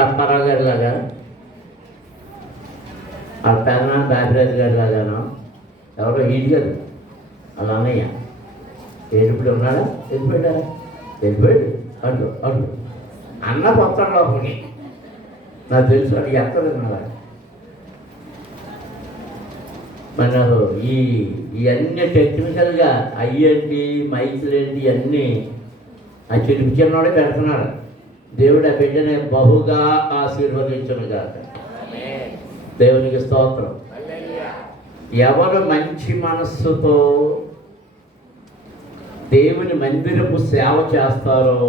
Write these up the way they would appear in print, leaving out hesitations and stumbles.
అప్పారావు గారి లాగా వాళ్ళ పెదనా బాబిరాజు గారి లాగాను ఎవరో ఈడు గారు వాళ్ళ అన్నయ్య వెళ్ళిపోయి ఉన్నాడా వెళ్ళిపోయాడు అడ్డు అన్న కొత్త లోపలికి నాకు తెలుసు వాడికి ఎక్కడ ఉన్నాడా మన ఇవన్నీ టెక్నికల్గా అయ్యేంటి మైకులు ఏంటి ఇవన్నీ ఆ చిన్నవాడే పెడుతున్నాడు. దేవుడు ఆ బిడ్డని బహుగా ఆశీర్వదించును గాక. దేవునికి స్తోత్రం. ఎవరు మంచి మనస్సుతో దేవుని మందిరపు సేవ చేస్తారో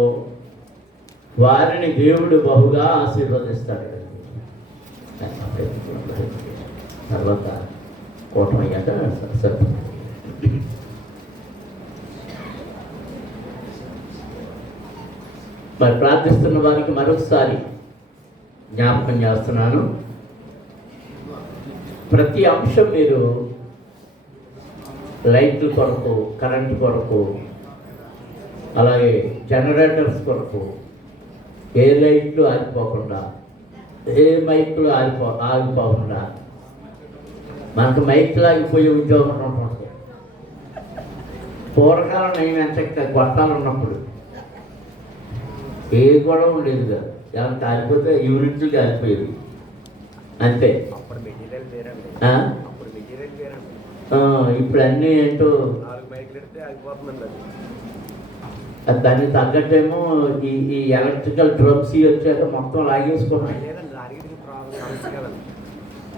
వారిని దేవుడు బహుగా ఆశీర్వదిస్తాడు. తర్వాత కూటమయ్యాక సరే మరి ప్రార్థిస్తున్న వారికి మరొకసారి జ్ఞాపకం చేస్తున్నాను. ప్రతి అంశం మీరు లైట్ల కొరకు, కరెంటు కొరకు, అలాగే జనరేటర్స్ కొరకు ఏ లైట్లు ఆగిపోకుండా, ఏ మైకులు ఆగిపోకుండా మనకు మైకులు ఆగిపోయే ఉద్యోగం ఉంటుంది. పూర్వకాలం నేను ఎంత గొట్టాలు ఉన్నప్పుడు ఏ గొడవ ఉండేది కాదు. ఏమైనా కాలిపోతే యూనిట్లు కాలిపోయేది అంతే. ఇప్పుడు అన్నీ ఏంటో దానికి తగ్గట్టేమో ఈ ఎలక్ట్రికల్ డ్రమ్స్ వచ్చాక మొత్తం లాగేసుకున్నాయి.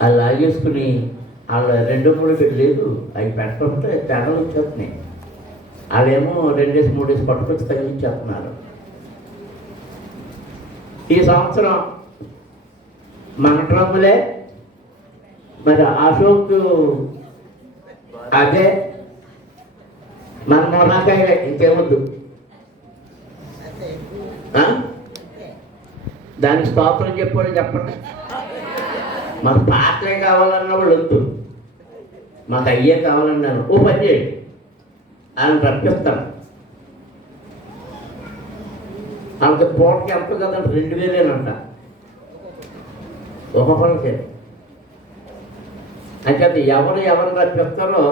అది లాగేసుకుని వాళ్ళు 2-3 పెట్టలేదు, అవి పెట్టకపోతే తెగలు వచ్చేస్తున్నాయి. వాళ్ళేమో 2-3 పట్టుకొచ్చి తగిలించేస్తున్నారు. ఈ సంవత్సరం మన డ్రమ్ములే మరి అశోక్ అదే మన మొనాకాయలే, ఇంకేమొద్దు. దానికి స్తోత్రం చెప్పాడు. చెప్పండి. మాకు పాటలే కావాలన్న వాళ్ళు వద్దు, మాకు అయ్యే కావాలన్నాను. ఓ పని చేయండి, ఆయన రప్పిస్తాను. వాళ్ళకి పూటకి ఎంత కదా 2000 ఒక పనికి. అంటే ఎవరు రప్పిస్తారో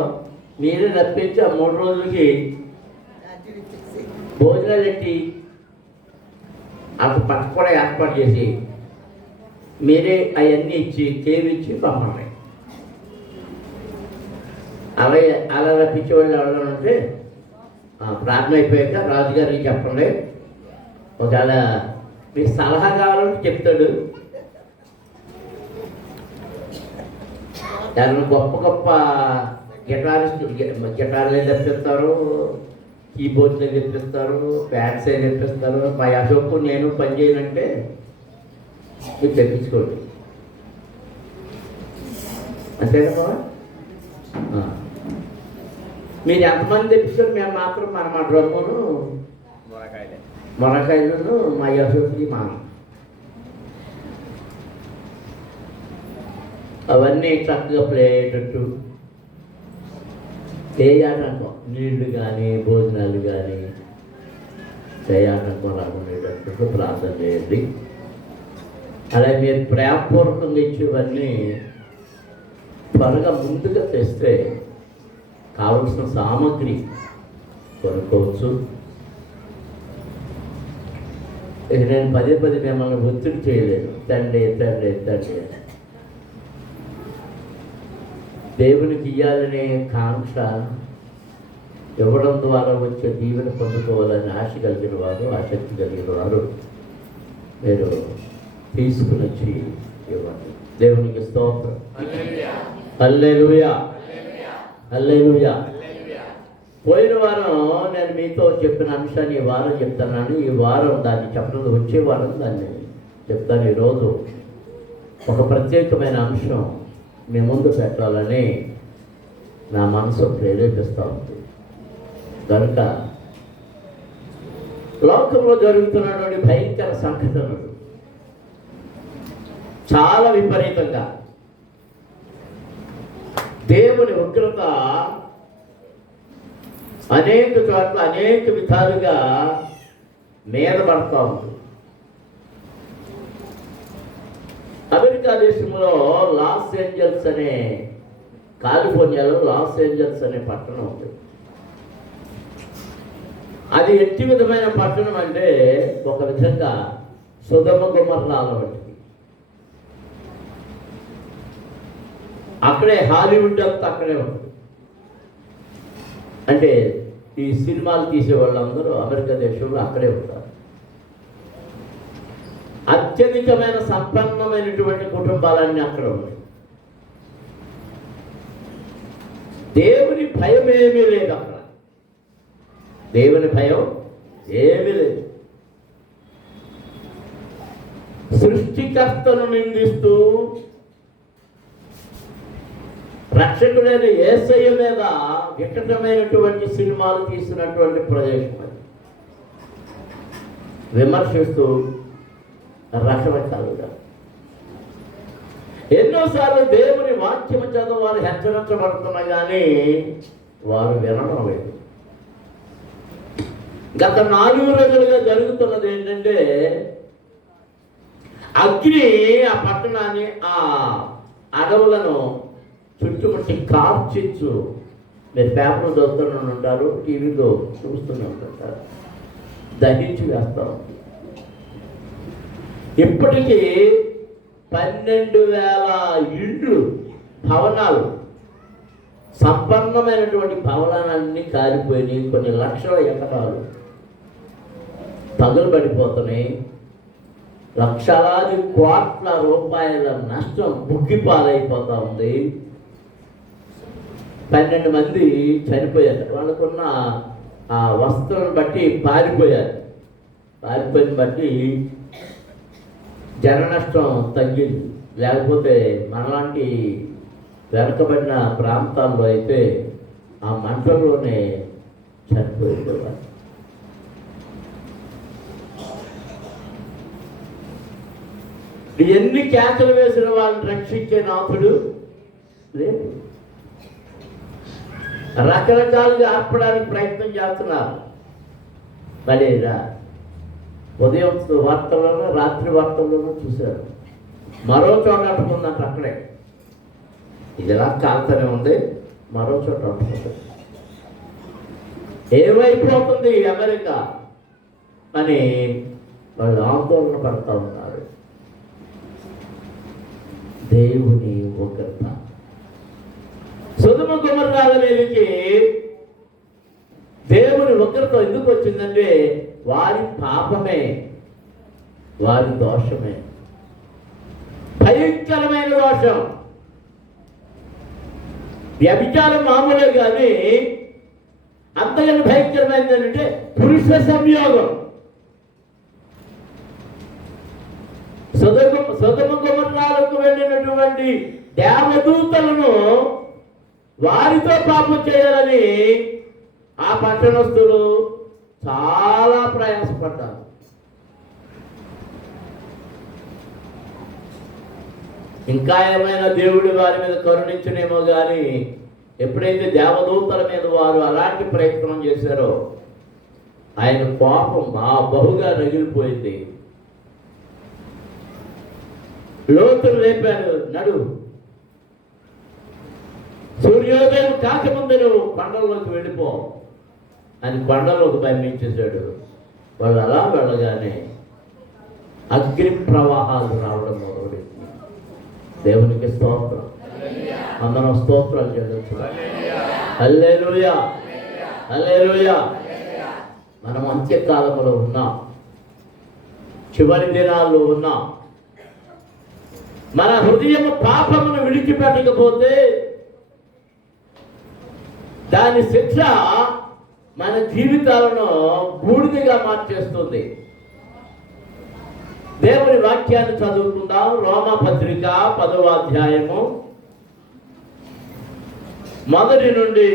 మీరే రప్పించి ఆ 3 రోజులకి భోజనాలు పెట్టి వాళ్ళకి పట్టు కూడా ఏర్పాటు చేసి మీరే అవన్నీ ఇచ్చి కేవి ఇచ్చి పంపండి. అలా రప్పించే వాళ్ళు ఎవరైనా ఉంటే ప్రార్థన అయిపోయాక రాజుగారికి చెప్పండి. ఒకవేళ మీకు సలహా కావాలంటే చెప్తాడు. దాని గొప్ప గిటార్లు తెప్పిస్తారు, కీబోర్డ్స్ తెప్పిస్తారు, ప్యాడ్స్ తెప్పిస్తారు. మా అశోక్ నేను పని చేయనంటే మీరు తెప్పించుకోండి, అంతేనా? మీరు ఎంతమంది తెప్పిస్తారు మేము మాత్రం మా డ్రమ్మును మొరకాయలను మా అశోక్కి అవన్నీ చక్కగా ప్లేటట్టు చేయాటంకం, నీళ్లు కానీ భోజనాలు కానీ చేయాటంకం రాకుండేటట్టు ప్రార్థన చేయండి. అలాగే మీరు ప్రేమపూర్వకంగా ఇచ్చేవన్నీ త్వరగా ముందుగా తెస్తే కావలసిన సామాగ్రి కొనుక్కోవచ్చు. ఇక నేను పదే మిమ్మల్ని ఒత్తిడి చేయలేను. తండ్రి దేవునికి ఇవ్వాలనే కాంక్ష, ఇవ్వడం ద్వారా వచ్చే దీవెన పొందుకోవాలని ఆశ కలిగిన వారు, ఆసక్తి కలిగిన వారు మీరు తీసుకుని వచ్చి ఇవ్వండి. దేవునికి స్తోత్రం. హల్లెలూయా, హల్లెలూయా. పోయిన వారం నేను మీతో చెప్పిన అంశాన్ని ఈ వారం చెప్తున్నాను. ఈ వారం దాన్ని చెప్పడం, వచ్చే వారం దాన్ని చెప్తాను. ఈరోజు ఒక ప్రత్యేకమైన అంశం మీ ముందు పెట్టాలని నా మనసు ప్రేరేపిస్తూ ఉంది. కనుక లోకంలో జరుగుతున్నటువంటి భయంకర సంఘటనలు చాలా విపరీతంగా, దేవుని ఉగ్రత అనేక చోట్ల అనేక విధాలుగా మీద పడతా ఉంది. అమెరికా దేశంలో లాస్ ఏంజల్స్ అనే, కాలిఫోర్నియాలో లాస్ ఏంజల్స్ అనే పట్టణం ఉంది. అది ఎట్టి విధమైన పట్టణం అంటే ఒక విధంగా సొదొమ గొమొర్రాల వంటిది. అక్కడే హాలీవుడ్ అంతా అక్కడే ఉంది. అంటే ఈ సినిమాలు తీసే వాళ్ళందరూ అమెరికా దేశంలో అక్కడే ఉంటారు. అత్యధికమైన సంపన్నమైనటువంటి కుటుంబాలన్నీ అక్కడ ఉన్నాయి. దేవుని భయం ఏమీ లేదు అక్కడ. దేవుని భయం ఏమీ లేదు. సృష్టికర్తను నిందిస్తూ రక్షకుడైన యేసయ్య మీద వికటమైనటువంటి సినిమాలు తీసినటువంటి ప్రదేశం అది. విమర్శిస్తూ రకరకాలుగా ఎన్నోసార్లు దేవుని వాక్యము చేత వారు హెచ్చరించబడుతున్నా కానీ వారు వినడం లేదు. గత 4 రోజులుగా జరుగుతున్నది ఏంటంటే, అగ్ని ఆ పట్టణాన్ని, ఆ అడవులను చుట్టుముట్టి కార్చిచ్చు, మీరు పేపర్ చదువుతూనే ఉంటారు, టీవీలో చూస్తూనే ఉంటుంటారు, దహించి వేస్తారు. ఇప్పటికీ 12,000 ఇళ్ళు, భవనాలు, సంపన్నమైనటువంటి భవనాలన్నీ కాలిపోయినాయి. కొన్ని లక్షల ఎకరాలు తగులుబడిపోతున్నాయి. లక్షలాది కోట్ల రూపాయల నష్టం బుగ్గిపాలైపోతూ ఉంది. 12 మంది చనిపోయారు. వాళ్ళకున్న ఆ వస్త్రం బట్టి పారిపోయారు. పారిపోయిన బట్టి జన నష్టం తగ్గింది. లేకపోతే మనలాంటి వెనకబడిన ప్రాంతాల్లో అయితే ఆ మంటల్లోనే చనిపోయేవారు. ఎన్ని కేకలు వేసిన వాళ్ళని రక్షించే నాథుడు లేదు. రకరకాలుగా ఆర్పడానికి ప్రయత్నం చేస్తున్నారు. మరి ఉదయం వార్తల్లోనూ రాత్రి వార్తల్లోనూ చూశారు. మరో చోట అట్టుకుందంట అక్కడే. ఇదిలా కాల్తూనే ఉంది, మరో చోట అట్టుకుంది. ఏమైపోతుంది అమెరికా అని వాళ్ళు ఆందోళన పడుతూ ఉన్నారు. దేవుని ఉగ్రత సొదొమ గొమొర్రాల మీదకి దేవుని ఉగ్రత ఎందుకు వచ్చిందంటే వారి పాపమే, వారి దోషమే, భయంకరమైన దోషం. వ్యభిచారం మామూలే కానీ అంతకన్నా భయంకరమైనది ఏంటంటే పురుష సంయోగం. సొదొమ గొమొర్రాలకు వెళ్ళినటువంటి దేవదూతలను వారితో పాపం చేయాలని ఆ పట్టణస్థులు చాలా ప్రయాసపడ్డారు. ఇంకా ఏమైనా దేవుడు వారి మీద కరుణించనేమో కానీ ఎప్పుడైతే దేవదూతల మీద వారు అలాంటి ప్రయత్నం చేశారో ఆయన కోపం బహుగా రగిలిపోయింది. లోతులు లేపారు, నడు, సూర్యోదయం కాకముందు నువ్వు కొండల్లోకి వెళ్ళిపో అని కొండలోకి పంపించేశాడు. వాళ్ళు అలా వెళ్ళగానే అగ్ని ప్రవాహాలు రావడం మొదలుపెట్టింది. దేవునికి స్తోత్రం. అందరం స్తోత్రాలు చేయవచ్చు. హల్లెలూయా, హల్లెలూయా. మనం అంత్యకాలంలో ఉన్నాం, చివరి దినాల్లో ఉన్నాం. మన హృదయం పాపమును విడిచిపెట్టకపోతే దాని శిక్ష మన జీవితాలను బూడిదగా మార్చేస్తుంది. దేవుని వాక్యాన్ని చదువుకుందాం. రోమాపత్రిక 10వ అధ్యాయము మొదటి నుండి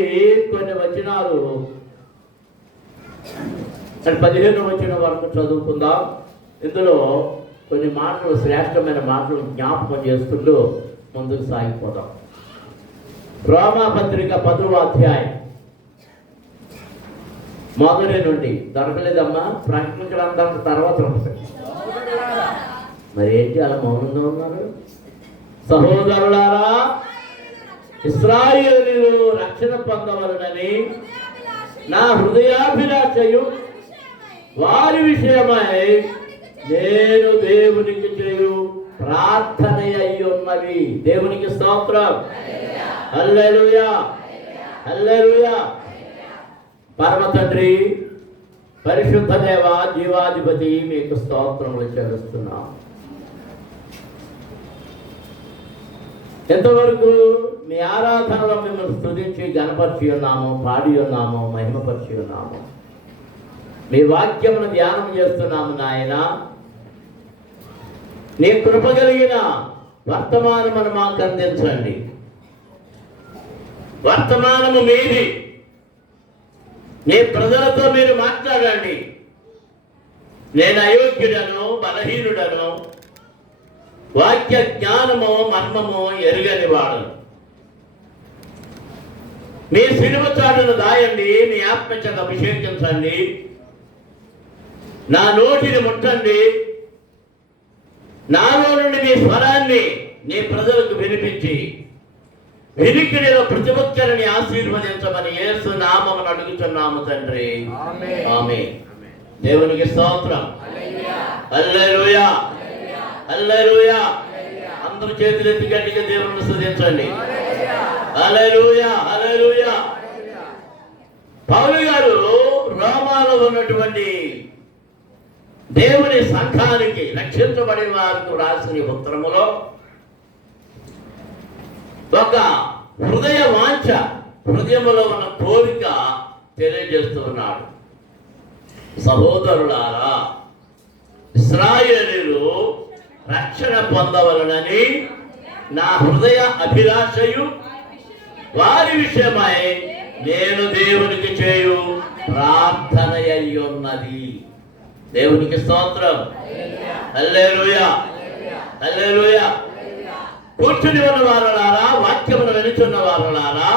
కొన్ని వచనాలు 15వ వచనం వరకు చదువుకుందాం. ఇందులో కొన్ని మాటలు, శ్రేష్టమైన మాటలు జ్ఞాపకం చేసుకుంటూ ముందుకు సాగిపోదాం. రోమాపత్రిక 10వ అధ్యాయం మొదటి నుండి. దొరకలేదమ్మా, ప్రకటన గ్రంథం తర్వాత ఉంటుంది. మరి ఏంటి అలా మౌనంగా ఉన్నారు? సహోదరులారా, ఇశ్రాయేలీయులు రక్షణ పొందవలనని నా హృదయాభిలాషయు వారి విషయమై నేను దేవునికి చేయు ప్రార్థన అయి ఉన్నవి. దేవునికి స్తోత్రం. హల్లెలూయా, హల్లెలూయా. పరమ తండ్రి, పరిశుద్ధ దేవ, జీవాధిపతి, మీకు స్తోత్రములు చెల్లిస్తున్నాం. ఎంతవరకు మీ ఆరాధనలో మిమ్మల్ని స్తుతించి గణపరిచి ఉన్నాము, పాడి ఉన్నాము, మహిమపరిచి ఉన్నాము. మీ వాక్యమును ధ్యానం చేస్తున్నాము నాయన. నీ కృప కలిగిన వర్తమానమును మాకు అందించండి. వర్తమానము మీది. నీ ప్రజలతో మీరు మాట్లాడండి. నేను అయోగ్యుడను, బలహీనుడను, వాక్య జ్ఞానము మర్మము ఎరుగని వాడు. మీ సిలువ చాటును దాయండి, మీ ఆత్మచేత అభిషేకించండి. నా నోటిని ముట్టండి. నాలో నుండి మీ స్వరాన్ని నీ ప్రజలకు వినిపించి వినికిడిలో ప్రతి ఒక్కరిని ఆశీర్వదించమని యేసు నామమును అడుగుతున్నాము తండ్రి. ఆమేన్. దేవునికి స్తోత్రం. హల్లెలూయా, హల్లెలూయా. అందరూ చేతులు ఎత్తి గట్టిగా దేవుని స్తుతించండి. హల్లెలూయా, హల్లెలూయా. పౌలు గారు రోమాలో ఉన్నటువంటి దేవుని సంఘానికి, రక్షించబడిన వారికి రాసిన ఉత్తరములో ఒక హృదయ వాంఛ, హృదయములో ఉన్న కోరిక తెలియజేస్తూ ఉన్నాడు. సహోదరులారా, ఇశ్రాయేలీయులు రక్షణ పొందవలనని నా హృదయ అభిలాషయు వారి విషయమై నేను దేవునికి చేయు ప్రార్థన అయి ఉన్నది. దేవునికి స్తోత్రం. హల్లెలూయా, హల్లెలూయా. కూర్చుని ఉన్న వారులారా, వాక్యమును వినుచున్న వారులారా,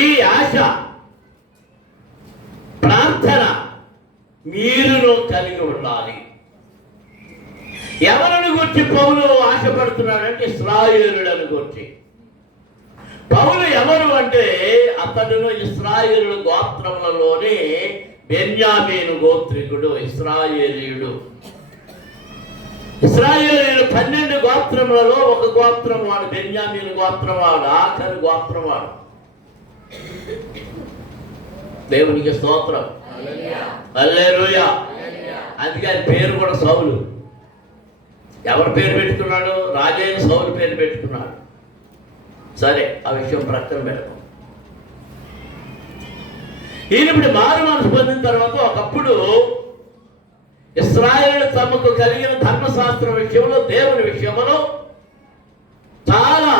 ఈ ఆశ, ప్రార్థన మీరును కలిగి ఉండాలి. ఎవరిని గురించి పౌలు ఆశపడుతున్నాడంటే ఇశ్రాయేలులను గురించి. పౌలు ఎవరు అంటే అతడును ఇశ్రాయేలు గోత్రములలోని బెన్యామీను గోత్రికుడు, ఇశ్రాయేలీయుడు. ఇశ్రాయేలీయులు 12 గోత్రములలో ఒక గోత్రం వాడు, బెన్యామీను గోత్రం వాడు, ఆఖరి గోత్రం వాడు. దేవునికి స్తోత్రం. హల్లెలూయా. అందుకే ఆయన పేరు కూడా సౌలు. ఎవరి పేరు పెట్టుకున్నాడు? రాజైన సౌలు పేరు పెట్టుకున్నాడు. సరే, ఆ విషయం ప్రక్కన పెడతాం. ఈయన ఇప్పుడు మారు మనసు పొందిన తర్వాత ఒకప్పుడు ఇశ్రాయేలు తమకు కలిగిన ధర్మశాస్త్ర విషయంలో, దేవుని విషయంలో చాలా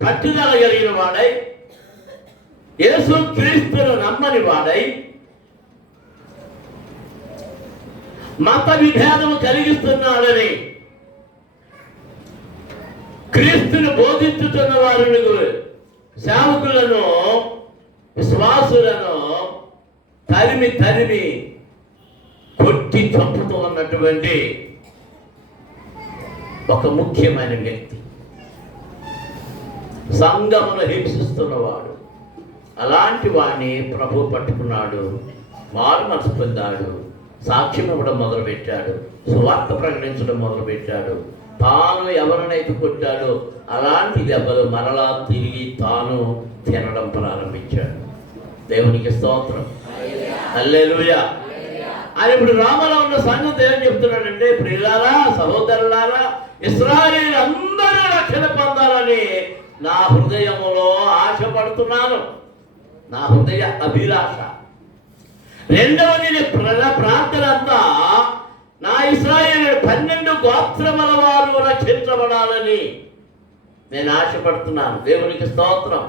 పట్టుదల కలిగిన వాడై, యేసు క్రీస్తును నమ్మని వాడై, మత విభేదము కలిగిస్తున్నాడని క్రీస్తును బోధించుతున్న వారిని, సేవకులను, విశ్వాసులను తరిమి తరిమి కొట్టి చంపుతూ ఉన్నటువంటి ఒక ముఖ్యమైన వ్యక్తి, సంఘమును హింసిస్తున్నవాడు. అలాంటి వాడిని ప్రభు పట్టుకున్నాడు, మారు మనసు పొందాడు, సాక్ష్యం ఇవ్వడం మొదలుపెట్టాడు, సువార్త ప్రకటించడం మొదలుపెట్టాడు. తాను ఎవరినైతే కొట్టాడో అలాంటి దెబ్బలు మరలా తిరిగి తాను తినడం ప్రారంభించాడు. దేవునికి స్తోత్రం. హల్లెలూయా. ఆయన ఇప్పుడు రామలో ఉన్న సంగతి ఏం చెప్తున్నాడంటే, ప్రియులారా, సహోదరులారా, ఇశ్రాయేలు అందరూ రక్షణ పొందాలని నా హృదయములో ఆశపడుతున్నాను. నా హృదయ అభిలాష. రెండవది ప్రార్థన అంతా నా ఇశ్రాయేలు 12 గోత్రముల వారు రక్షించబడాలని నేను ఆశపడుతున్నాను. దేవునికి స్తోత్రం.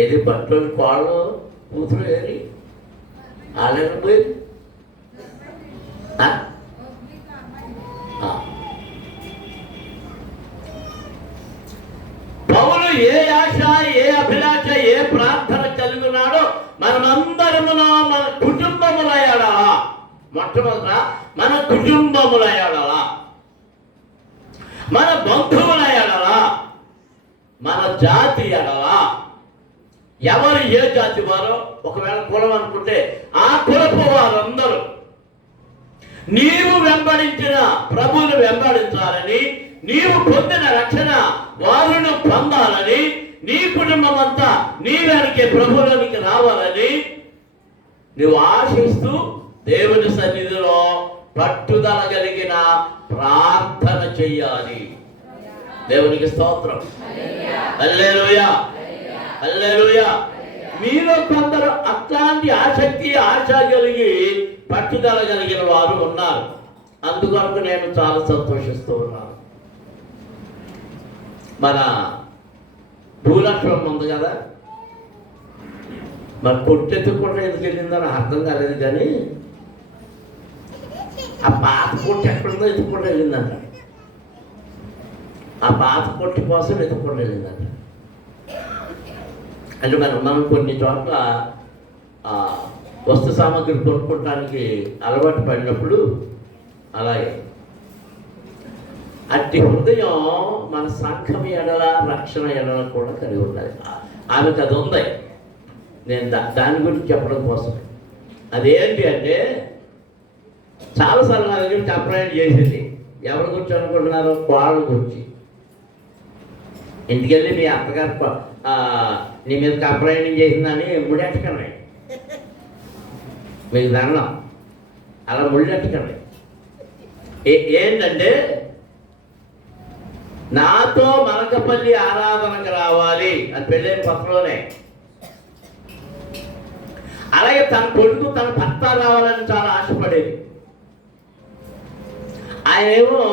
ఏది పట్ల కోళ్ళు కూతురు ఏది ఆలేకపోయి పౌలు ఏ ఆశ, ఏ అభిలాష, ఏ ప్రార్థన కలిగి ఉన్నాడో మనమందరమును మన కుటుంబములయ్యాడా. మొట్టమొదట మన కుటుంబముల ఎడల, మన బంధువుల ఎడల, మన జాతి ఎడల, ఎవరు ఏ జాతి వారో, ఒకవేళ కులం అనుకుంటే ఆ కులపు వారందరూ నీవు వెంబడించిన ప్రభువును వెంబడించాలని, నీవు పొందిన రక్షణ వారును పొందాలని, నీ కుటుంబం అంతా నీ వెనకే ప్రభువులోనికి రావాలని నువ్వు ఆశిస్తూ దేవుని సన్నిధిలో పట్టుదల కలిగిన ప్రార్థన చెయ్యాలి. దేవునికి స్తోత్రం. హల్లెలూయా, హల్లెలూయా. మీలో కొందరు అట్లాంటి ఆసక్తి, ఆశ కలిగి పట్టుదల కలిగిన వారు ఉన్నారు. అందుకొరకు నేను చాలా సంతోషిస్తూ ఉన్నాను. మన భూలక్ష్మం ఉంది కదా, మరి కొట్టెత్తుకుంటే ఎందుకు వెళ్ళిందని అర్థం కాలేదు, కానీ ఆ పాత కొట్టు ఎక్కడుందో ఎత్తుకుంటూ వెళ్ళిందంట. ఆ పాత కొట్టు కోసం ఎత్తుకుంటూ వెళ్ళిందంట. అంటే మనం కొన్ని చోట్ల వస్తు సామాగ్రి కొనుక్కోవడానికి అలవాటు పడినప్పుడు అలాగే అట్టి హృదయం మన సంఘం ఎడల, రక్షణ ఎడల కూడా కలిగి ఉండాలి. ఆమెకు అది ఉంది. నేను దాని గురించి చెప్పడం కోసం, అదేంటి అంటే చాలాసార్లు నా దగ్గర కంప్లైంట్ చేసింది. ఎవరు గురించి అనుకుంటున్నారు? కోళ్ళ గురించి. ఇంటికెళ్ళి మీ అత్తగారు నీ మీద కంప్లైంట్ చేసిందని ముడెట్టకండి, మీకు దండం, అలా ముళ్ళెట్టకండి. ఏంటంటే నాతో మలకపల్లి ఆరాధనకు రావాలి అని పెళ్ళైన కొత్తలోనే, అలాగే తన కొడుకు తన భర్త రావాలని చాలా ఆశపడేది. ఆయనేమో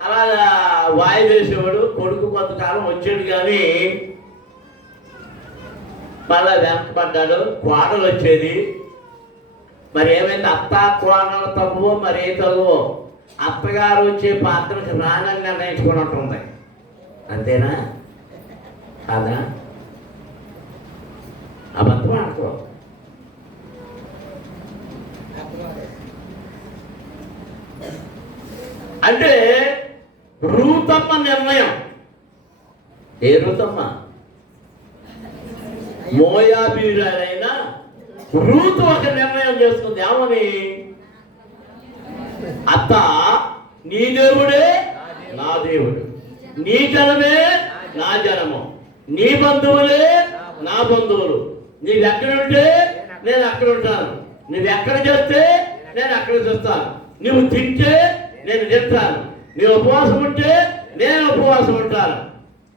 అలా వాయిదా వేసేవాడు. కొడుకు కొంతకాలం వచ్చాడు, కానీ మళ్ళా వెనకబడ్డాడు. కోడలు వచ్చేది. మరి ఏమైంది? అత్త కోడలు తక్కువ, మరి ఏ తక్కువ, అత్తగారు వచ్చే పాత్రకు రానని నిర్ణయించుకుని ఉంటుంది. అంతేనా కాదా? అబద్ధం ఆడుకో. అంటే రూతమ్మ నిర్ణయం. ఏ రూతమ్మ? మోయాబీయురాలైన రూతు ఒక నిర్ణయం చేసుకుంది. ఏమని? అత్త, నీ దేవుడే నా దేవుడు, నీ జనమే నా జనము, నీ బంధువులే నా బంధువులు. నీవెక్కడుంటే నేను అక్కడ ఉంటాను, నువ్వెక్కడ చేస్తే నేను అక్కడ చేస్తాను, నువ్వు తింటే నేను తింటాను, నీ ఉపవాసం ఉంటే నేను ఉపవాసం ఉంటాను.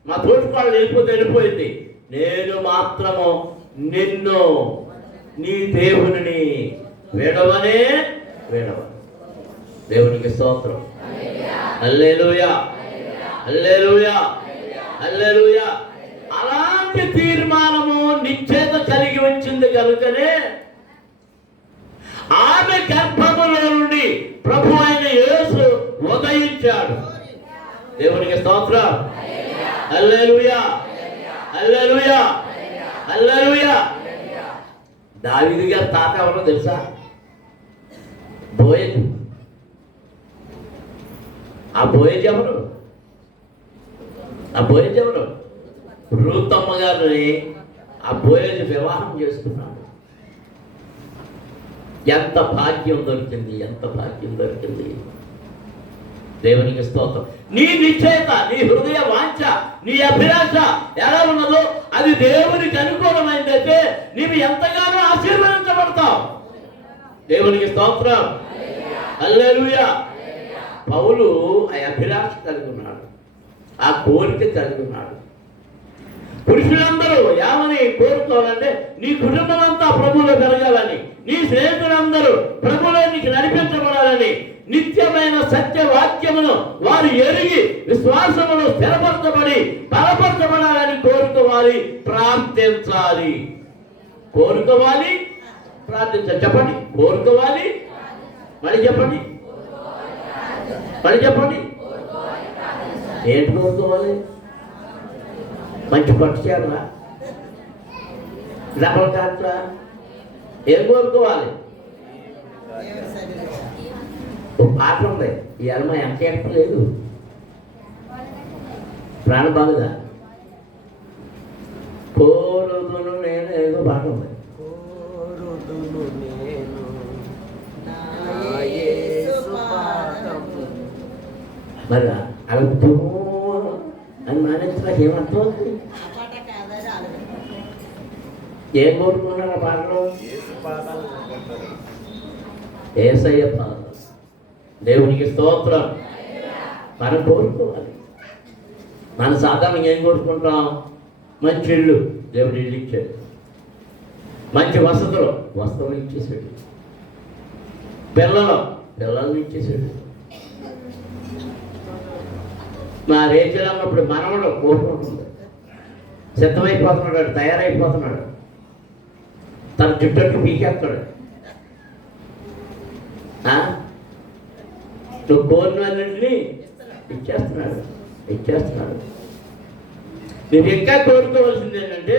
మా తోటిపాళ్ళు వెళ్ళిపోయింది. నేను మాత్రము నిన్ను నీ దేవుని విడవనే విడవ. దేవునికి స్తోత్రం. హల్లెలూయా, హల్లెలూయా, హల్లెలూయా. అలాంటి తీర్మానము నిశ్చేత కలిగి వచ్చింది కనుకనే ఆమె గర్భములో నుండి ప్రభు అయిన యేసు ఉదయించాడు. దేవునికి స్తోత్రం. హల్లెలూయా, హల్లెలూయా, హల్లెలూయా. దావీదు గారి తాత ఎవరో తెలుసా? బోయజు. ఆ బోయజు ఎవరు? ఆ బోయజు ఎవరు? రూతమ్మ గారిని ఆ బోయజు వివాహం చేసుకున్నాడు. ఎంత భాగ్యం దొరికింది, ఎంత భాగ్యం దొరికింది. దేవునికి స్తోత్రం. నీ నిశ్చయత, నీ హృదయ వాంఛ, నీ అభిలాష ఎలా ఉన్నదో అది దేవునికి అనుకూలమైందైతే నీవు ఎంతగానో ఆశీర్వదించబడతావు. దేవునికి స్తోత్రం. హల్లెలూయా. పౌలు ఆ అభిలాష కలిగి ఉన్నాడు, ఆ కోరిక కలిగి ఉన్నాడు. పురుషులందరూ ఏమని కోరుకోవాలంటే నీ కుటుంబం అంతా ప్రభువులో పెరగాలని, నీ స్నేహితులందరూ ప్రభువులో నీకు నడిపించబడాలని, నిత్యమైన సత్యవాక్యమును వారు ఎరిగి విశ్వాసమును స్థిరపరచబడి బలపరచబడాలని కోరుకోవాలి, ప్రార్థించాలి. కోరుకోవాలి, ప్రార్థించాలి. చెప్పండి, కోరుకోవాలి. మళ్ళీ చెప్పండి, మళ్ళీ చెప్పండి. ఏంటి కోరుకోవాలి? మంచి పట్టు చేయాలా, డబల్ కాట్లా? ఏం కోరుకోవాలి? ఒక పాట ఉంది, ఇవాళ మా ఎంత చెప్పలేదు, ప్రాణం బాగుదా, కోరుదును నేను, ఏదో పాట ఉంది. మరి అవి అని మానేసి నాకు ఏమర్థం అవుతుంది? ఏం కోరుకున్నారు ఆ పాటలో? యేసయ్య పాదం. దేవునికి స్తోత్రం. మనం కోరుకోవాలి. మనం సాధారణంగా ఏం కోరుకుంటాం? మంచి ఇల్లు, దేవుడు ఇల్లు ఇచ్చాడు. మంచి వస్త్రం ఇచ్చేసాడు. పిల్లల్ని ఇచ్చేసాడు. మా రేచలన్నప్పుడు మనవడు కోరుకుంటుంది, సిద్ధమైపోతున్నాడు, తయారైపోతున్నాడు, తన చుట్టూ పీకేస్తాడు. నువ్వు కోరినన్నింటినీ ఇచ్చేస్తున్నాడు. నువ్వు ఇంకా కోరుకోవాల్సింది ఏంటంటే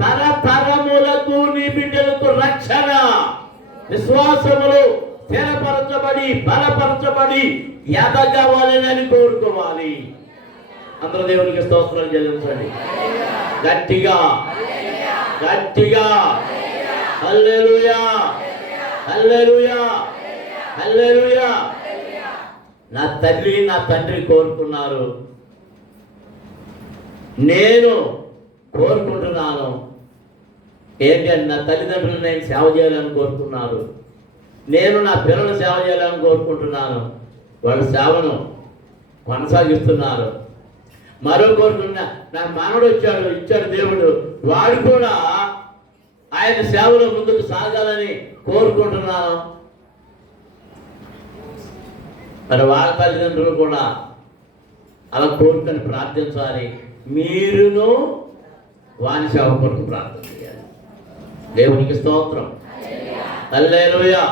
తరతరములకు నీ బిడ్డలకు రక్షణ, విశ్వాసములు స్థిరపరచబడి బలపరచబడి ఎదగవాలని కోరుకోవాలి. అందరూ దేవునికి స్తోత్రం చెల్లించండి. గట్టిగా హల్లెలూయా, హల్లెలూయా, హల్లెలూయా. నా తల్లి నా తండ్రి కోరుకున్నారు, నేను కోరుకుంటున్నాను. ఏంటంటే నా తల్లిదండ్రులు నేను సేవ చేయాలని కోరుకున్నారు, నేను నా పిల్లలు సేవ చేయాలని కోరుకుంటున్నాను. వాళ్ళ సేవను కొనసాగిస్తున్నారు. మరో కోరుకున్న నా మానవుడు ఇచ్చాడు దేవుడు, వాడు కూడా ఆయన సేవలో ముందుకు సాగాలని కోరుకుంటున్నాను. మరి వాళ్ళ తల్లిదండ్రులు కూడా అలా కోరుకొని ప్రార్థించాలి. మీరును వాని సేవ కొరకు ప్రార్థన చేయాలి. దేవునికి స్తోత్రం. హల్లెలూయా.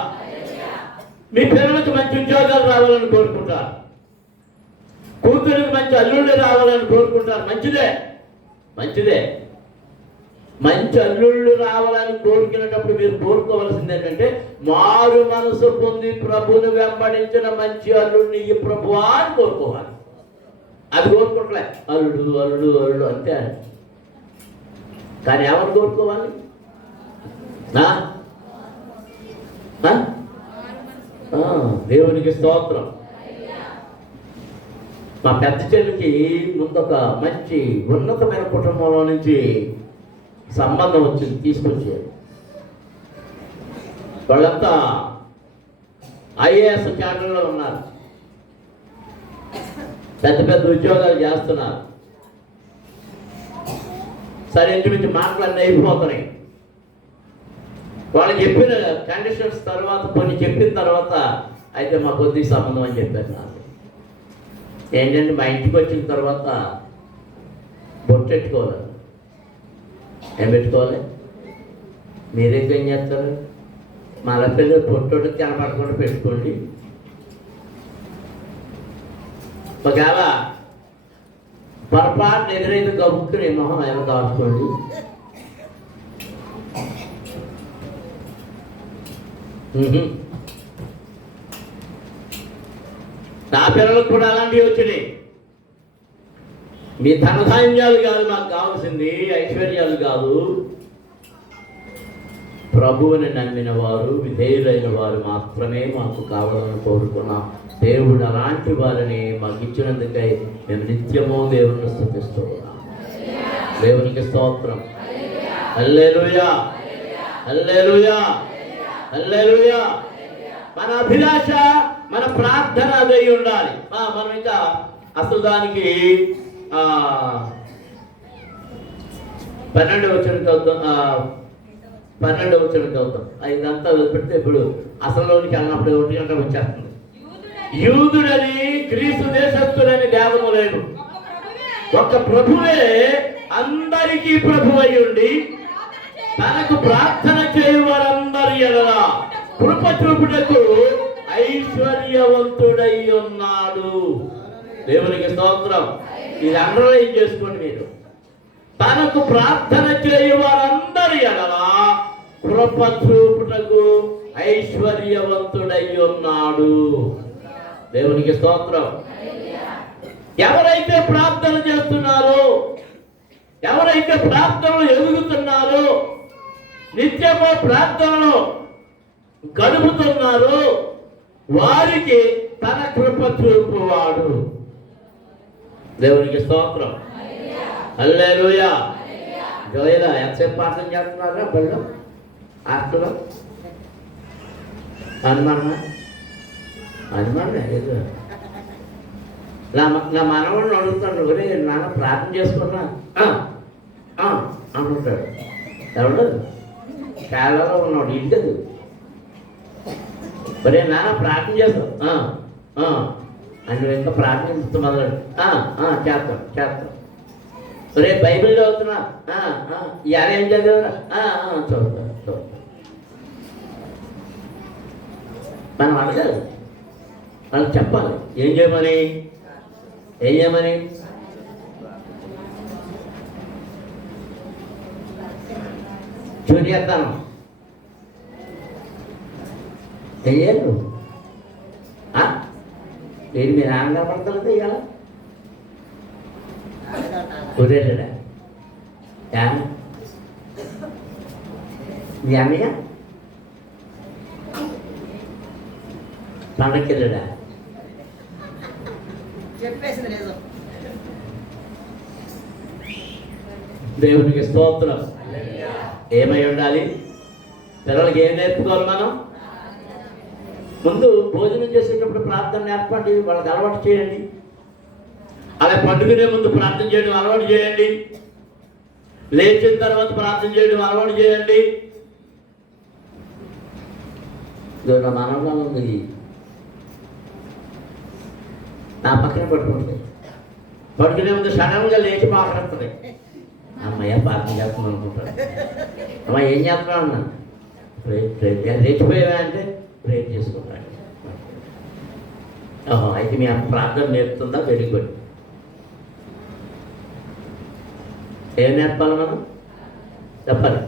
మీ పిల్లలకు మంచి ఉద్యోగాలు రావాలని కోరుకుంటారు, కూతురికి మంచి అల్లుళ్ళు రావాలని కోరుకుంటారు. మంచిదే. మంచి అల్లుళ్ళు రావాలని కోరుకునేటప్పుడు మీరు కోరుకోవాల్సింది ఏంటంటే, మారు మనసు పొంది ప్రభువును వెంబడించిన మంచి అల్లుడిని ఈ ప్రభువా అని కోరుకోవాలి. అది కోరుకుంటలే అల్లుడు అంతే. కానీ ఎవరు కోరుకోవాలి? దేవునికి స్తోత్రం. మా పెద్ద చెల్లికి ముందొక మంచి ఉన్నతమైన కుటుంబంలో నుంచి సంబంధం వచ్చింది, తీసుకొచ్చారు. వాళ్ళంతా ఐఏఎస్ క్యాడర్లో ఉన్నారు, పెద్ద ఉద్యోగాలు చేస్తున్నారు. సరే, ఇంటి మాటలన్నీ అయిపోతున్నాయి. వాళ్ళు చెప్పిన కండిషన్స్ తర్వాత కొన్ని చెప్పిన తర్వాత అయితే మా కొద్దిగా సంబంధం అని చెప్పారు. నాకు ఏంటంటే మా ఇంటికి వచ్చిన తర్వాత బొట్టెట్టుకోవాలి. ఏం పెట్టుకోవాలి? మీరేం చేస్తారు? మళ్ళ పిల్లలు పొట్టోడు కనపడకుండా పెట్టుకోండి. ఒకవేళ పొరపాటు ఎదురైతే గబుక్కుని మొహం ఆయన దాచుకోండి. నా పిల్లలకు కూడా అలాంటివి వచ్చినాయి. మీ ధనధాన్యాలు కాదు మాకు కావాల్సింది, ఐశ్వర్యాలు కాదు. ప్రభువుని నమ్మిన వారు, విధేయులైన వారు మాత్రమే మాకు కావాలని కోరుకున్నాం. దేవుడు అలాంటి వారిని మాకు ఇచ్చినందుకై మేము నిత్యము దేవుని స్తుతిస్తూ ఉన్నాం. దేవునికి స్తోత్రం. హల్లెలూయా, హల్లెలూయా, హల్లెలూయా. మన అభిలాష, మన ప్రార్థన అదే ఉండాలి. మనం ఇంకా అసలు దానికి 12వ వచనం చదువుతాం. ఇదంతా వదిలిపెడితే ఇప్పుడు అసలులోనికి వెళ్ళినప్పుడు 1 గంట వచ్చేస్తుంది. యూదుడని గ్రీసు దేశస్థుడని భేదము లేదు, ఒక ప్రభువే అందరికీ ప్రభువై ఉండి తనకు ప్రార్థన చేయు వారందరి ఎడల కృప చూపుటకు ఐశ్వర్యవంతుడై ఉన్నాడు. దేవునికి స్తోత్రం. ఇది అండర్లైన్ చేసుకోండి మీరు. తనకు ప్రార్థన చేయు వారందరి ఎడల కృప చూపుటకు ఐశ్వర్యవంతుడై ఉన్నాడు. దేవునికి స్తోత్రం. ఎవరైతే ప్రార్థన చేస్తున్నారో, ఎవరైతే ప్రార్థనలు ఎదుగుతున్నారో, నిత్యము ప్రార్థనలు గడుపుతున్నారో వారికి తన కృప చూపువాడు. దేవునికి స్తోత్రం. హల్లెలూయా. జోయలా ఎంతసేపు ప్రార్థన చేస్తున్నారా? బళ్ళు ఆస్తులు అనుమానమే ఏదో నా మనవాడిని అడుగుతాడు, ఒరే నాన్న ప్రార్థన చేసుకున్నా అంటుంటాడు. ఎవడు కేరళలో ఉన్నాడు, ఇంటది. ఒరే నాన్న ప్రార్థన చేస్తావు అని ఇంకా ప్రార్థన మొదలు చేస్తాం. ఒరే బైబిల్ చదువుతున్నా, ఇవాళ ఏం చదివారా? చదువుతా. మనం అడగాలి, వాళ్ళకి చెప్పాలి ఏం చేయమని. చూచేస్తాను ఏం చేయరు. ఏంటి మీరు ఆనంద పడతలేదు ఇవాళ? కుదేడా మీ అన్నయ్య పండక్కి వెళ్ళడా? దేవునికి స్తోత్రం. ఏమై ఉండాలి? పిల్లలకి ఏం నేర్పుకోవాలి మనం? ముందు భోజనం చేసేటప్పుడు ప్రార్థన నేర్పండి, వాళ్ళకి అలవాటు చేయండి. అలా పండుగనే ముందు ప్రార్థన చేయడం అలవాటు చేయండి. లేచిన తర్వాత ప్రార్థన చేయడం అలవాటు చేయండి. నా మనవరాలు ఉంది, నా పక్కన పడుకుంటుంది. పడుకునే ముందు సడన్గా లేచి మాట్లాడుతుంది. అమ్మయ్య ప్రార్థన చేస్తున్నాను అనుకుంటాడు. అమ్మ ఏం చేస్తున్నావు అన్నా? లేచిపోయావా అంటే ప్రేర్ చేసుకుంటాడు. అయితే మీ ప్రార్థన నేర్పుతుందా? Very good. ఏం నేర్పాలి మనం? చెప్పాలి.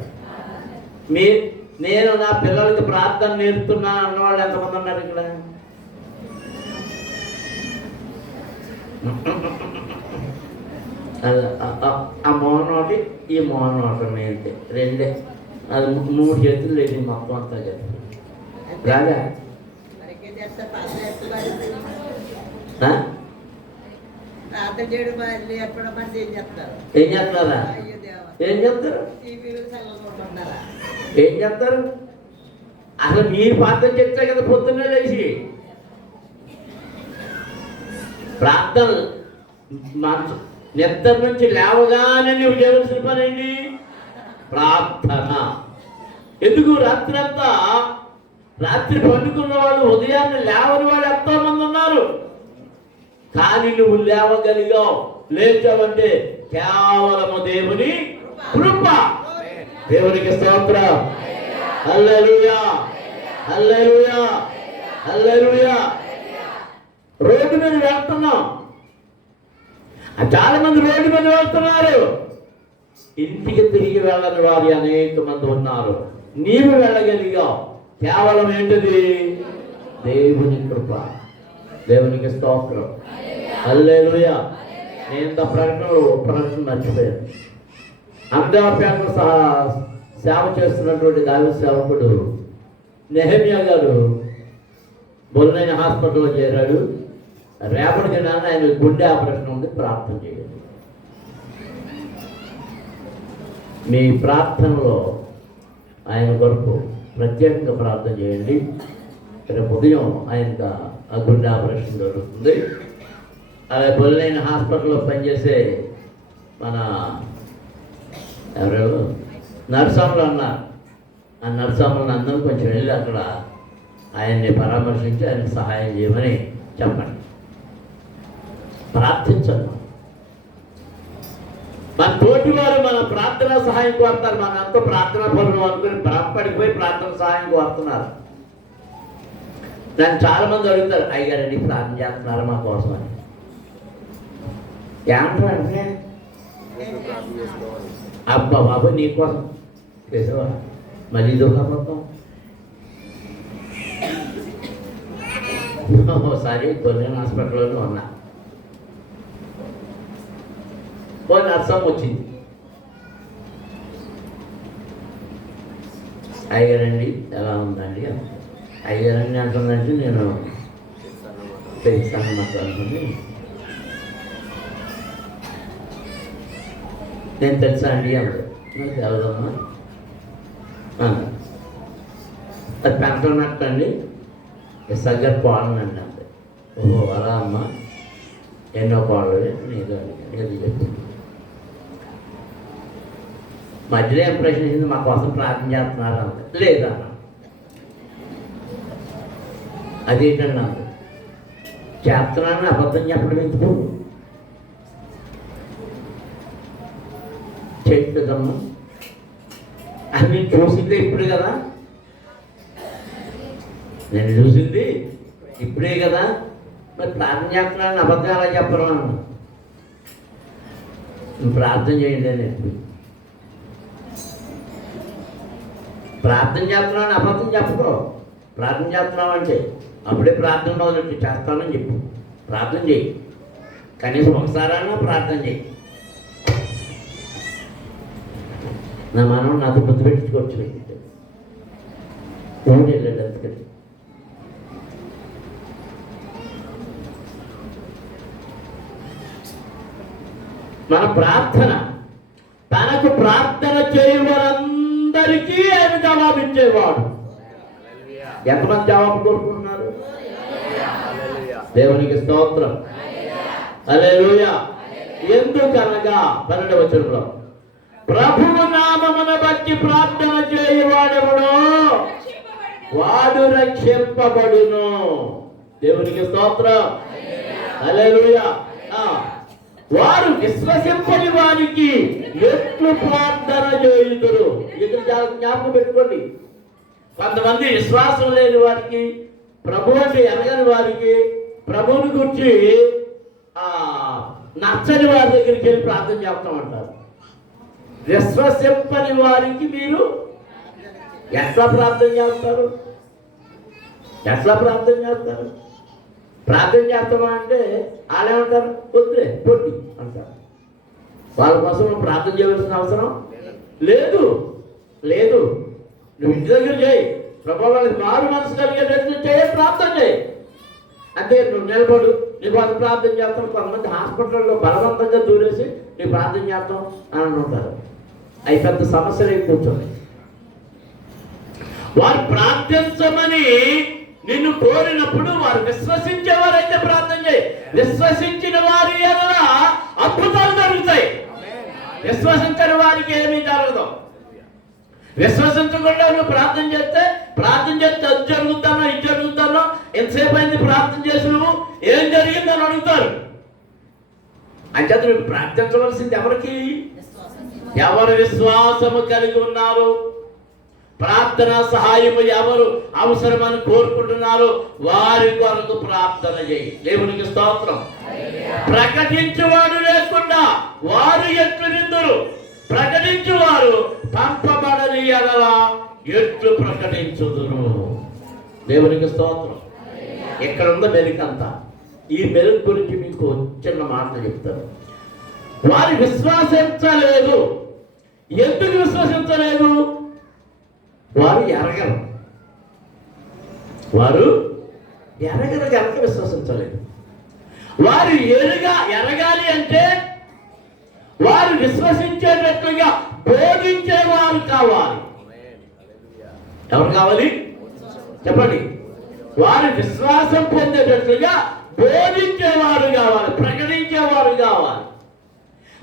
నేను నా పిల్లలకి ప్రార్థన నేర్పుతున్నా అన్నవాళ్ళు ఎంతమంది ఉన్నారు ఇక్కడ? ఆ మోహన్ ఒకటి, ఈ మోహన్ ఒకటి ఏంటి రెండే. అది 3 చేతులు లేదు మొత్తం అంతా చెప్పి రాగా. ఏం చేస్తారా? ఏం చెప్తారు? అసలు మీరు ప్రార్థన చెప్తే కదా పొద్దున్నే లేచి ప్రార్థన నిద్ర నుంచి లేవగానే నువ్వు చేయవలసిన పని ఏంటి? ప్రార్థన. ఎందుకు? రాత్రి పండుకున్న వాళ్ళు, ఉదయాన్నే లేవని వాళ్ళు ఎంతో మంది ఉన్నారు. కానీ నువ్వు లేవగలిగావు, లేచావంటే కేవలము దేవుని కృప. దేవునికి స్తోత్రం. హల్లెలూయా, హల్లెలూయా, హల్లెలూయా. రోడ్డు మీద వెళ్తున్నాం, చాలా మంది రోడ్డు మీద వెళ్తున్నారు. ఇంటికి తిరిగి వెళ్ళని వారు అనేక మంది ఉన్నారు. నీవు వెళ్ళగలిగావు, కేవలం ఏంటిది? దేవుని కృప. దేవునికి స్తోత్రం. హల్లెలూయా. నేను ప్రకటన మర్చిపోయాను. అహ్మదాబాద్లో సేవ చేస్తున్నటువంటి దావీదు సేవకుడు నెహెమ్యా గారు బొల్లైన హాస్పిటల్లో చేరాడు. రేపటి దినాన ఆయన గుండె ఆపరేషన్ ఉంది, ప్రార్థన చేయండి. మీ ప్రార్థనలో ఆయన కొరకు ప్రత్యేకంగా ప్రార్థన చేయండి. రేపు ఉదయం ఆయనకు ఆ గుండె ఆపరేషన్ జరుగుతుంది. అలా బొల్లైన హాస్పిటల్లో పనిచేసే మన ఎవరు నర్సమ్మలు అన్నారు. ఆ నర్సమ్మలను అందరూ కొంచెం వెళ్ళి అక్కడ ఆయన్ని పరామర్శించి ఆయనకు సహాయం చేయమని చెప్పండి. ప్రార్థించండి. మన తోటి వారు మన ప్రార్థన సహాయం కోరుతారు. మన అంతా ప్రార్థనా పనులు అనుకుని భ్రమపడిపోయి ప్రార్థన సహాయం కోరుతున్నారు. దాన్ని చాలా మంది అడుగుతారు, అయ్యారండి ప్రార్థన చేస్తున్నారు మా కోసం అని. ఏమంటారు అంటే, అబ్బా బాబు నీకోసం చేసేవా మళ్ళీ దొరకపోతాం. ఒకసారి కొన్ని హాస్పిటల్లోనే ఉన్నా. ఓ నర్సమ్మ వచ్చింది. అయ్యారండి ఎలా ఉందండి, అయ్యారండి అంటుందంటే నేను తెలుస్తాను నాకు అనుకుంది. నేను తెలుసా అండి అన్నాడు. నాకు తెలదమ్మా అన్నాడు. అది పెంటనట్టండి సగ్గర కోడనండి అంతే. ఓహో అలా అమ్మ, ఎన్నో కోడలు నేను అడిగాను, ఏది చెప్పి మధ్యలో ఏం ప్రశ్న ఇచ్చింది, మా కోసం ప్రార్థన చేస్తున్నారు అంత. లేదన్న. అదేంటండి అంత చేస్తున్నానని అబద్ధం చెప్పడం ఎందుకు? చెప్పదమ్మా, అది నేను చూసిందే ఇప్పుడు కదా, నేను చూసింది ఇప్పుడే కదా, మరి ప్రార్థన చేస్తున్నానని అబద్ధం ఎలా చెప్పరు అన్న. నువ్వు ప్రార్థన చేయండి అని చెప్పి, ప్రార్థన చేస్తున్నావు అని అబద్ధం చెప్పదు. ప్రార్థన చేస్తున్నావు అంటే అప్పుడే ప్రార్థన మొదలెట్టి చేస్తానని చెప్పు. ప్రార్థన చేయి, కనీసం ఒకసారైనా ప్రార్థన చేయి. నా మనవడు నాతో బుద్ధి పెట్టించుకోవచ్చు. ఊరు వెళ్ళాడు అందుకని. మన ప్రార్థన, తనకు ప్రార్థన చేయవారందరికీ ఆయన జవాబిచ్చేవాడు. ఎంతమంది జవాబు కోరుకుంటున్నారు? దేవునికి స్తోత్రం. హల్లెలూయా. ఎందుకనగా 12వ వచనంలో ప్రభువు నామమున బట్టి ప్రార్థన చేయవాడెవడో వాడు రక్షింపబడును. దేవునికి స్తోత్రం. హల్లెలూయా. వారు విశ్వసింపని వారికి ఎట్లు ప్రార్థన చేయుదురు. ఇక్కడ చాలా జ్ఞాపకం పెట్టుకోండి. కొంతమంది విశ్వాసం లేని వారికి, ప్రభు అంటే ఎరగని వారికి, ప్రభువుని గురించి నచ్చని వారి దగ్గరికి వెళ్ళి ప్రార్థన చేస్తామంటారు. విశ్వసింపని వారికి మీరు ఎట్లా ప్రార్థన చేస్తారు? ఎట్లా ప్రార్థన చేస్తారు? ప్రార్థన చేస్తామా అంటే వాళ్ళు ఏమంటారు? వద్దులే పొట్టి అంటారు. వాళ్ళ కోసం ప్రార్థన చేయవలసిన అవసరం లేదు. లేదు, నువ్వు ఇంటి దగ్గర చేయి. ప్రభు వాళ్ళకి మారు మనసు కలిగేటట్లు చేయ, ప్రార్థన చేయి అంటే. నువ్వు నిలబడు, నీ కోసం ప్రార్థన చేస్తాం. కొంతమంది హాస్పిటల్లో బలవంతంగా దూరేసి నీ ప్రార్థన చేస్తాం అని ఉంటారు. అవి పెద్ద సమస్యలు కూర్చోండి. వారు ప్రార్థించమని నిన్ను కోరినప్పుడు వారు విశ్వసించేవారైతే ప్రార్థన చేయి. విశ్వసించిన వారి ఎడల అద్భుతాలు జరుగుతాయి. విశ్వసించని వారికి ఏమీ జరగదు. విశ్వసించకుండా నువ్వు ప్రార్థన చేస్తే అది జరుగుతానో ఇది జరుగుతానో, ఎంతసేపు అయింది ప్రార్థన చేసి నువ్వు ఏం జరిగిందని అడుగుతారు. అంటే నువ్వు ప్రార్థించవలసింది ఎవరికి? ఎవరు విశ్వాసము కలిగి ఉన్నారు, ప్రార్థన సహాయము ఎవరు అవసరమని కోరుకుంటున్నారు, వారి కొరకు ప్రార్థన చేయి. దేవునికి స్తోత్రం. ప్రకటించువాడు లేకుండా వారు ఎట్లు నిందురు, ప్రకటించువారు పంపబడని ఎడల ఎట్లు ప్రకటించుదురు. దేవునికి స్తోత్రం. ఇక్కడ ఉన్న మెరుకంతా. ఈ మెరుగు గురించి మీకు చిన్న మాటలు చెప్తారు. వారు విశ్వసించలేదు. ఎందుకు విశ్వసించలేదు? వారు ఎరగరు. కనుక విశ్వసించలేదు. వారు ఎరగాలి అంటే వారు విశ్వసించేటట్లుగా బోధించేవారు కావాలి. ఎవరు కావాలి చెప్పండి? వారు విశ్వాసం పొందేటట్లుగా బోధించేవారు కావాలి, ప్రకటించేవారు కావాలి.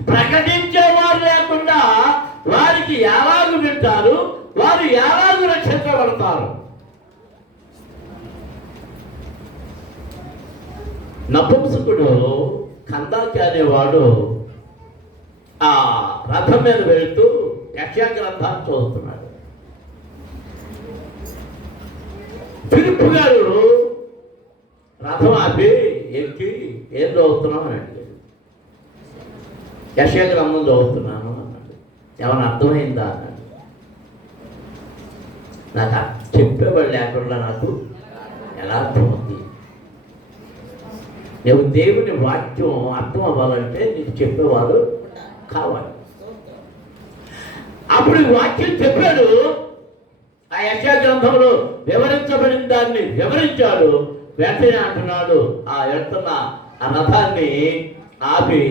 ప్రకటించేవారు లేకుండా వారికి ఎలాగూ వింటారు, వారు ఎలాగూ రక్షించబడతారు? నపుంసకుడు కందాకి అనేవాడు ఆ రథం మీద వెళుతూ యెషయా గ్రంథాన్ని చదువుతున్నాడు. ఫిలిప్పు గారు రథం ఆపి ఎక్కి ఏం చదువుతున్నావు అని అడిగాడు. యెషయా గ్రంథం చదువుతున్నాను అన్నాడు. ఏమైనా అర్థమైందా అన్నాడు. నాకు చెప్పేవాళ్ళు లేకుండా నాకు ఎలా అర్థమవుతుంది? నువ్వు దేవుని వాక్యం అర్థం అవ్వాలంటే నీకు చెప్పేవారు కావాలి. అప్పుడు ఈ వాక్యం చెప్పాడు. ఆ యెషయా గ్రంథంలో వివరించబడిన దాన్ని వివరించాడు. వెంటనే అంటున్నాడు, ఆ వెళ్తున్న ఆ రథాన్ని ఆపి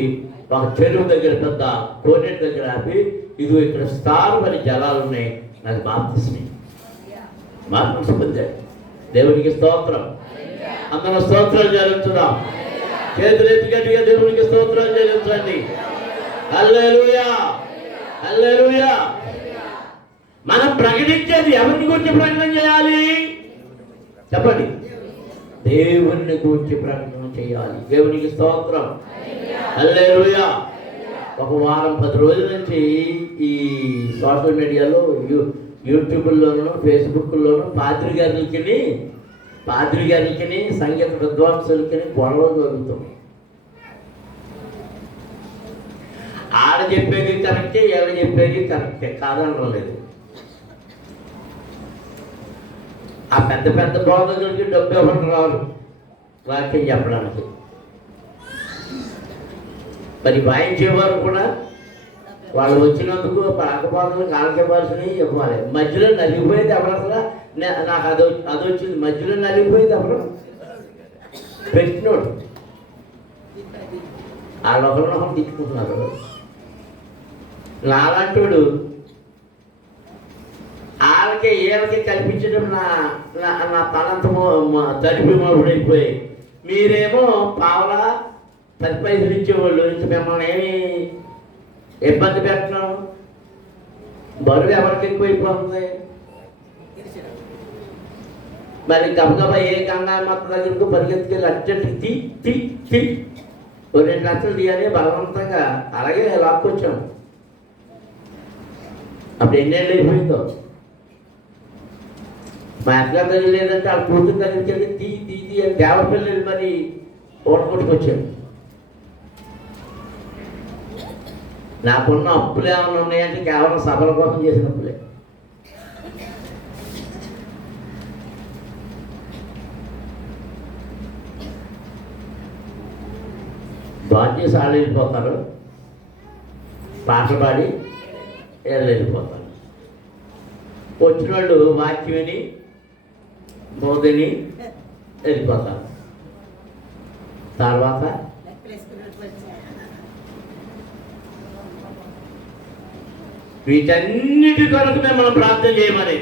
ఒక చెరువు దగ్గర, పెద్ద కోనేటి దగ్గర ఆపి, ఇదిగో ఇక్కడ స్థానమని జలాలు ఉన్నాయి, నాకు బాప్తిస్మం పొందాడు. దేవునికి స్తోత్రం. అందరూ స్తోత్రాలు చెల్లించుదాం. చేతులు ఎత్తి గట్టిగా దేవునికి స్తోత్రాలు చెల్లించండి. హల్లెలూయా, హల్లెలూయా. మనం ప్రకటించేది ఎవరిని గురించి ప్రకటన చేయాలి చెప్పండి? దేవుని గురించి ప్రకటన చేయాలి. దేవునికి స్తోత్రం. హల్లెలూయా. ఒక వారం 10 రోజుల నుంచి ఈ సోషల్ మీడియాలో, యూట్యూబ్లోను, ఫేస్బుక్లోను పాద్రి గారికి సంగీత విద్వాంసులకి గొడవలు జరుగుతుంది. ఆడ చెప్పేది కరెక్టే, ఎవరు చెప్పేది కరెక్టే, కాదనడం లేదు. ఆ పెద్ద పెద్ద బోధకులకి డబ్బు ఇవ్వడం రాదు వాక్యం చెప్పడానికి. మరి వాయించేవారు కూడా వాళ్ళు వచ్చినందుకు పాకపోతలు కాలకివ్వాల్సినవి ఇవ్వాలి. మధ్యలో నలిగిపోయేది ఎవరు? అసలు నాకు అది వచ్చింది. మధ్యలో నలిగిపోయేది ఎవరు? పెట్టినోడు. వాళ్ళొకరినొకరు తిట్టుకుంటున్నారు. నాలాంటోడు వాళ్ళకి వీళ్ళకి కల్పించడం నా తలంత తడిపి మొదలైపోయి, మీరేమో పావలా 10 పైసలు ఇచ్చేవాళ్ళు. ఇంక మిమ్మల్ని ఏమి ఇబ్బంది పెట్టడం, బరువు ఎవరికి ఎక్కువైపోతుంది. మరి గబగబా ఏ గంగారు మొత్తం దగ్గరకు పరిగెత్తుకెళ్ళి అర్జెంట్ తీ 2 లక్షలు తీయాలి బలవంతంగా. అలాగే లాక్కొచ్చాం. అప్పుడు ఎన్నేళ్ళు అయిపోయిందో. మా అత్తగారి దగ్గర లేదంటే ఆ కూతురు దగ్గరికి వెళ్ళి తీ అని దేవపిల్లలు మరి ఓడగొట్టుకొచ్చాడు. నాకున్న అప్పులు ఏమైనా ఉన్నాయంటే కేవలం సభల కోసం చేసిన అప్పులే. బాగా చేసి వాళ్ళు వెళ్ళిపోతారు, పాటలు పాడి వెళ్ళిపోతారు. వచ్చిన వాళ్ళు వాక్యం విని మోదని వెళ్ళిపోతారు. తర్వాత వీటన్నిటి కొరకునే మనం ప్రార్థన చేయమని.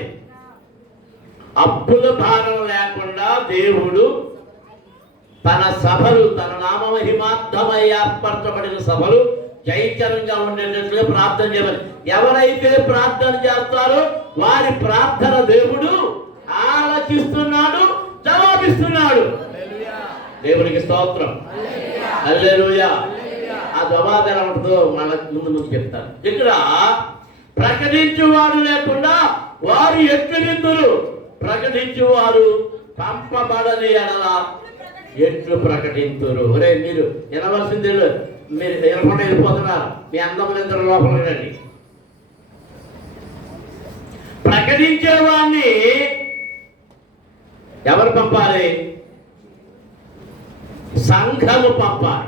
అప్పుల భారం లేకుండా దేవుడు తన సభలు, తన నామమహిమార్థమై ఏర్పరచబడిన సభలు జయకరంగా ఉండేటట్లుగా ప్రార్థన చేయమని. ఎవరైతే ప్రార్థన చేస్తారో వారి ప్రార్థన దేవుడు ఆలకిస్తున్నాడు, జవాబిస్తున్నాడు. దేవునికి స్తోత్రం. హల్లెలూయా. ఆ జవాబు ఎలా ఉంటుందో మన ముందు చెప్తాను. ఇక్కడ ప్రకటించువాడు లేకుండా వారు ఎట్లు ప్రకటించువారు పంపబడని ఎడల ఎట్లు ప్రకటింతురు. ఒరే మీరు వినవలసింది, మీరు వినకుండా వెళ్ళిపోతున్నారు. మీ అందములు ఇద్దరు లోపల రండి. ప్రకటించేవాడిని ఎవరు పంపాలి? సంఘము పంపాలి.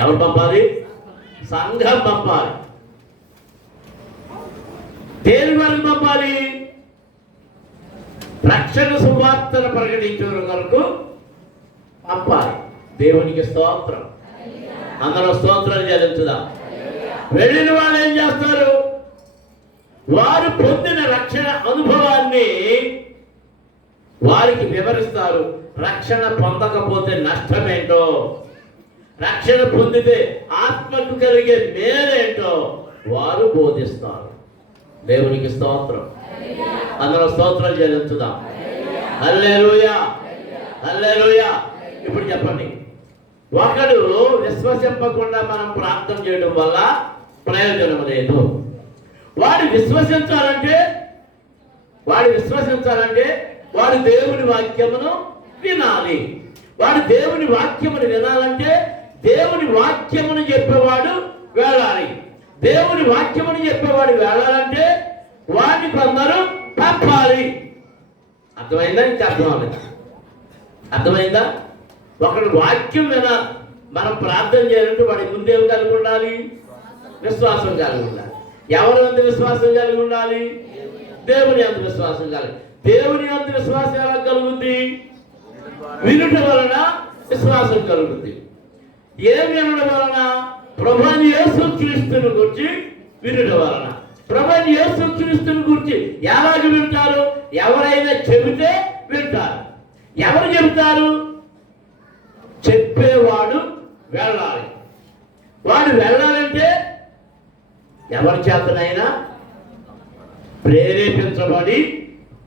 ఎవరు పంపాలి? సంఘం పంపాలి. దేని వరకు పంపాలి? రక్షణ సువార్తను ప్రకటించే వరకు పంపాలి. దేవునికి స్తోత్రం. అందరూ స్తోత్రాలు చెల్లించుదాం. వెళ్ళిన వాళ్ళు ఏం చేస్తారు? వారు పొందిన రక్షణ అనుభవాన్ని వారికి వివరిస్తారు. రక్షణ పొందకపోతే నష్టమేంటో, రక్షణ పొందితే ఆత్మకు కలిగే మేలేంటో వారు బోధిస్తారు. దేవునికి స్తోత్రం. అందరూ స్తోత్రాలు చెల్లించుదాం. హల్లెలూయా, హల్లెలూయా. ఇప్పుడు చెప్పండి, ఒకడు విశ్వసింపకుండా మనం ప్రార్థన చేయడం వల్ల ప్రయోజనం లేదు. వాడు విశ్వసించాలంటే వాడు దేవుని వాక్యమును వినాలి. వాడు దేవుని వాక్యమును వినాలంటే దేవుని వాక్యమును చెప్పేవాడు వెళ్ళాలి. దేవుని వాక్యమును చెప్పేవాడు వెళ్ళాలంటే వాడిని కొందరు పంపాలి. అర్థమైందా? ఇంకా అర్థమైందా? ఒకడు వాక్యం వినాలి, మనం ప్రార్థన చేయాలంటే వాడి ముందేం కలిగి ఉండాలి? విశ్వాసం కలిగి ఉండాలి. ఎవరి అంత విశ్వాసం కలిగి ఉండాలి? దేవుని అంత విశ్వాసం కలిగి. దేవుని అంత విశ్వాసం ఎలా కలుగుతుంది? వినుట వలన విశ్వాసం కలుగుతుంది. ఏం వినడం వలన? ప్రభువైన యేసుక్రీస్తుని గురించి వినుట వలన. ప్రభువైన యేసుక్రీస్తుని గురించి ఎలాగ వింటారు? ఎవరైనా చెబితే వింటారు. ఎవరు చెబుతారు? చెప్పేవాడు వెళ్ళాలి. వాడు వెళ్ళాలంటే ఎవరి చేతనైనా ప్రేరేపించబడి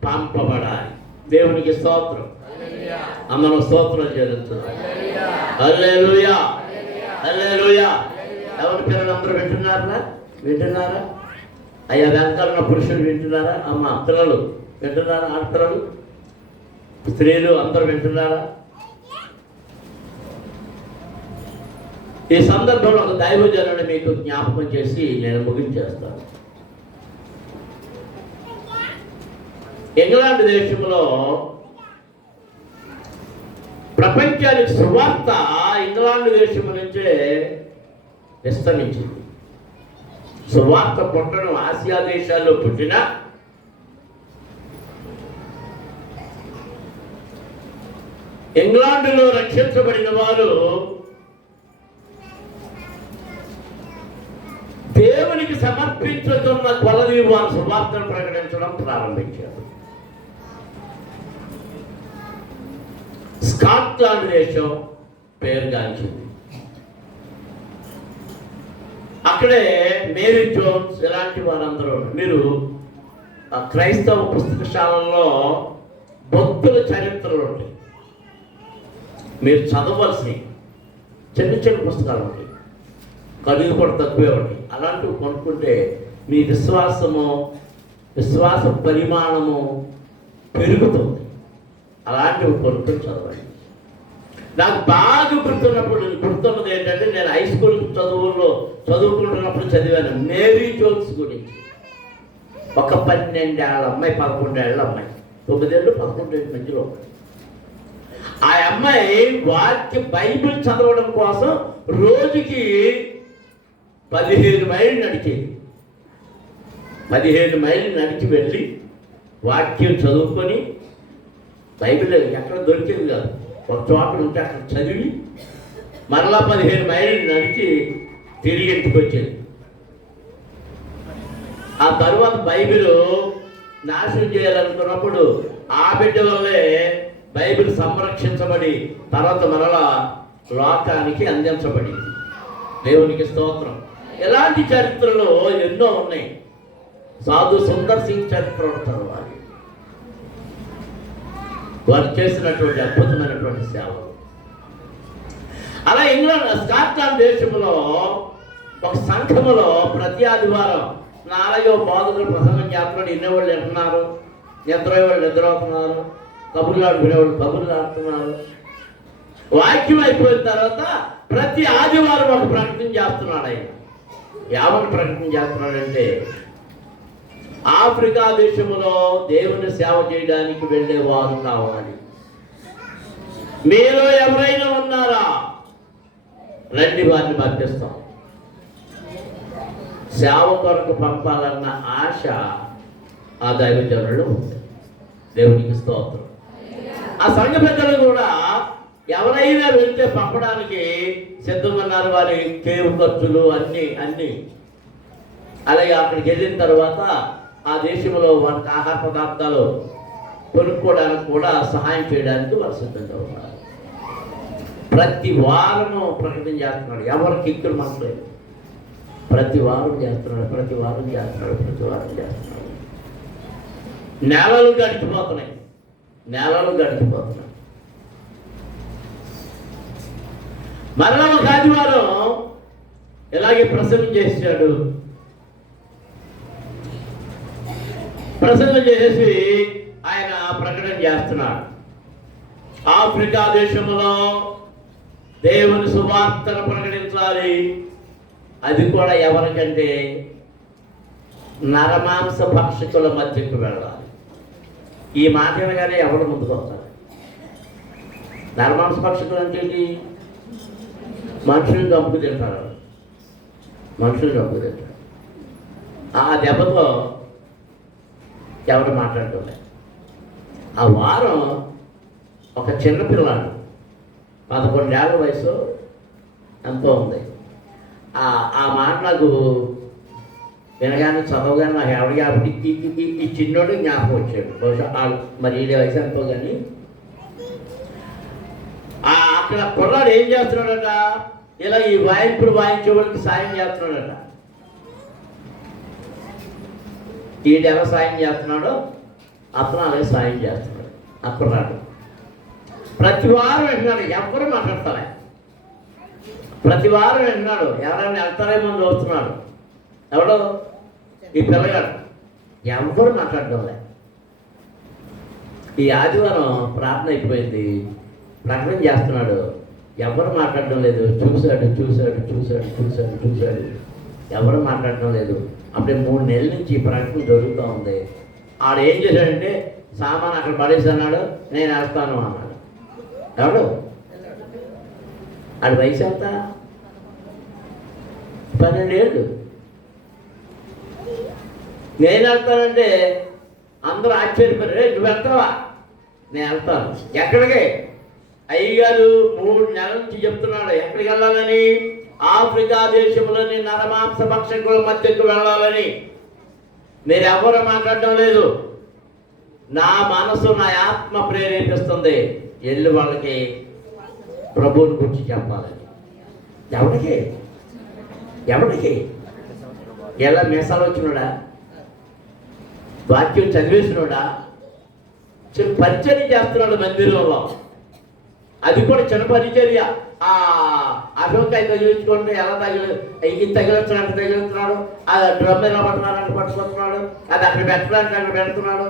పంపబడాలి. దేవునికి స్తోత్రం. అందరం స్తోత్రం చేస్తున్నాం. హల్లెలూయా, హల్లెలూయా. ఎవరి పిల్లలు అందరూ వింటున్నారా? అయ్యా వెనకాల ఉన్న పురుషులు వింటున్నారా? అమ్మ పిల్లలు వింటున్నారా? ఆడపిల్లలు, స్త్రీలు అందరూ వింటున్నారా? ఈ సందర్భంలో ఒక దైవజనుడిని మీకు జ్ఞాపకం చేసి నేను ముగించేస్తాను. ఇంగ్లాండ్ దేశంలో ప్రపంచానికి సువార్త ఇంగ్లాండ్ దేశం నుంచే విస్తరించింది. సువార్త పుట్టడం ఆసియా దేశాల్లో పుట్టిన ఇంగ్లాండ్లో రక్షించబడిన వారు దేవునికి సమర్పించుతున్న కొలది వారు సువార్తను ప్రకటించడం ప్రారంభించారు. స్కాట్లాండ్ దేశం పేరుగాంచింది. అక్కడే మేరీ జోన్స్ ఇలాంటి వారందరూ. మీరు క్రైస్తవ పుస్తకశాలలో భక్తుల చరిత్రలు ఉంటాయి, మీరు చదవలసినవి చిన్న చిన్న పుస్తకాలు ఉంటాయి, ఖరీదు కూడా తక్కువే ఉంటాయి. అలాంటివి కొనుక్కుంటే మీ విశ్వాస పరిమాణము పెరుగుతుంది. అలాంటివి కొనుక్కొని చదవండి. నాకు బాగా గుర్తున్నది ఏంటంటే, నేను హై స్కూల్ చదువుకుంటున్నప్పుడు చదివాను మేరీ జోన్స్ గురించి. ఒక 12 ఏళ్ళ అమ్మాయి, 11 ఏళ్ళ అమ్మాయి, 9 ఏళ్ళు 11 ఏళ్ళ మధ్యలో. ఆ అమ్మాయి బైబిల్ చదవడం కోసం రోజుకి 15 మైళ్ళు నడిచేది. 15 మైళ్ళు నడిచి వెళ్ళి వాక్యం చదువుకొని, బైబిల్ ఎక్కడ దొరికేది కాదు, ఒక చోట ఉంటే అక్కడ చదివి మరలా 15 మైళ్ళు నడిచి తిరిగి ఇంటికి వచ్చేది. ఆ తర్వాత బైబిల్ నాశనం చేయాలనుకున్నప్పుడు ఆ బిడ్డ వల్లే బైబిల్ సంరక్షించబడి తర్వాత మరలా లోకానికి అందించబడింది. దేవునికి స్తోత్రం. ఇలాంటి చరిత్రలు ఎన్నో ఉన్నాయి. సాధు సుందర్ సింగ్ చరిత్ర చదవాలి. వారు చేసినటువంటి అద్భుతమైనటువంటి సేవలు. అలా స్కాట్లాండ్ దేశంలో ఒక సంఘములో ప్రతి ఆదివారం 4 బోధకులు ప్రసంగం చేస్తున్నాడు. వినేవాళ్ళు వింటున్నారు, నిద్రపోయేవాళ్ళు నిద్రపోతున్నారు, కబుర్లు ఆడుకునేవాళ్ళు కబుర్లు ఆడుతున్నారు. వాక్యం అయిపోయిన తర్వాత ప్రతి ఆదివారం ఒక ప్రకటన చేస్తున్నాడు. ఆయన ఏమని ప్రకటన చేస్తున్నాడంటే, ఆఫ్రికా దేశంలో దేవుని సేవ చేయడానికి వెళ్ళే వారు కావాలి. మీలో ఎవరైనా ఉన్నారా? రండి, వారిని పంపిస్తాం. సేవ కొరకు పంపాలన్న ఆశ ఆ దైవజనులు ఉంది. దేవునికి స్తోత్రం. ఆ సంఘ పెద్దలు కూడా ఎవరైనా వెళ్తే పంపడానికి సిద్ధమన్నారు. వారి కేవు ఖర్చులు అన్నీ. అలాగే అక్కడికి వెళ్ళిన తర్వాత ఆ దేశంలో వారికి ఆహార పదార్థాలు కొనుక్కోవడానికి కూడా సహాయం చేయడానికి వారు సిద్ధంగా ఉన్నారు. ప్రతి వారము ప్రకటన చేస్తున్నాడు. ఎవరికి ఇక్కడు మనలేదు. ప్రతి వారం చేస్తున్నాడు. నెలలు గడిచిపోతున్నాయి. మరలా ఒక ఆదివారం ఇలాగే ప్రసంగం చేశాడు. ప్రసంగం చేసి ఆయన ప్రకటన చేస్తున్నాడు. ఆఫ్రికా దేశంలో దేవుని సువార్తను ప్రకటించాలి. అది కూడా ఎవరికంటే నరమాంస భక్షకుల మధ్యకు వెళ్ళాలి. ఈ మాట వినగానే ఎవరు ముందుకు వస్తారు? నరమాంస భక్షకులు అంటే ఏంటి? మనుషులను చంపుకు తింటారు, మనుషులు చంపుకు తింటారు. ఆ దెబ్బతో ఎవరు మాట్లాడుకోలేదు. ఆ వారం ఒక చిన్నపిల్లాడు 11 ఏళ్ళ వయసు ఎంతో ఉంది. ఆ మాట నాకు వినగానే చదవగానే నాకు ఎవరికి కాబట్టి ఈ చిన్నోడు జ్ఞాపకం వచ్చాడు. బహుశా మరి ఈ వయసు ఎంతో కానీ అక్కడ కుర్రాడు ఏం చేస్తున్నాడట, ఇలా ఈ వాయింపుడు వాయించే వాళ్ళకి సాయం చేస్తున్నాడట. ఈడు ఎలా సాయం చేస్తున్నాడో అతను అలాగే సాయం చేస్తున్నాడు. ఆ కుర్రాడు ప్రతి వారం వింటున్నాడు, ఎవరు మాట్లాడతారా? ప్రతి వారం వింటున్నాడు, ఎవరైనా వెళ్తారేమో చూస్తున్నాడు. ఎవడో ఈ పిల్లగాడు, ఎవరు మాట్లాడడం లే. ఈ ఆదివారం ప్రార్థన అయిపోయింది, ప్రకటన చేస్తున్నాడు, ఎవరు మాట్లాడడం లేదు. చూశాడు చూశాడు చూశాడు చూశాడు చూశాడు, ఎవరు మాట్లాడడం లేదు. అప్పుడే 3 నెలల నుంచి ప్రకటన జరుగుతూ ఉంది. ఆడు ఏం చేశాడంటే సామాన్ అక్కడ పడేసి అన్నాడు, నేను వేస్తాను అన్నాడు. ఎవడు? ఆడి వయసు ఎంత? 12 ఏళ్ళు. నేను వెళ్తానంటే అందరూ ఆశ్చర్యపోయారు. నువ్వు వెళ్తావా? నేను వెళ్తాను. ఎక్కడికి? అయ్యగారు 3 నెలల నుంచి చెప్తున్నాడు ఎక్కడికి వెళ్ళాలని. ఆఫ్రికా దేశంలోని నరమాంస భక్షకుల మధ్యకు వెళ్ళాలని. మీరు ఎవరు మాట్లాడడం లేదు. నా మనసు నా ఆత్మ ప్రేరేపిస్తుంది, వెళ్ళి వాళ్ళకి ప్రభువుని గురించి చెప్పాలని. ఎవరికి? ఎవరికి? ఎలా మీసాలు వచ్చినాడా? వాక్యం చదివేసినాడా? పరిచర్య చేస్తున్నాడు మందిరంలో. అది కూడా చిన్న పరిచర్య. అశోకాయ తగిలించుకుంటే ఎలా ఇది తగిలించడానికి తగిలిస్తున్నాడు, అది డ్రమ్ ఎలా పట్టుకోవడానికి పట్టుకుంటున్నాడు, అది అక్కడ పెట్టడానికి అక్కడ పెడుతున్నాడు.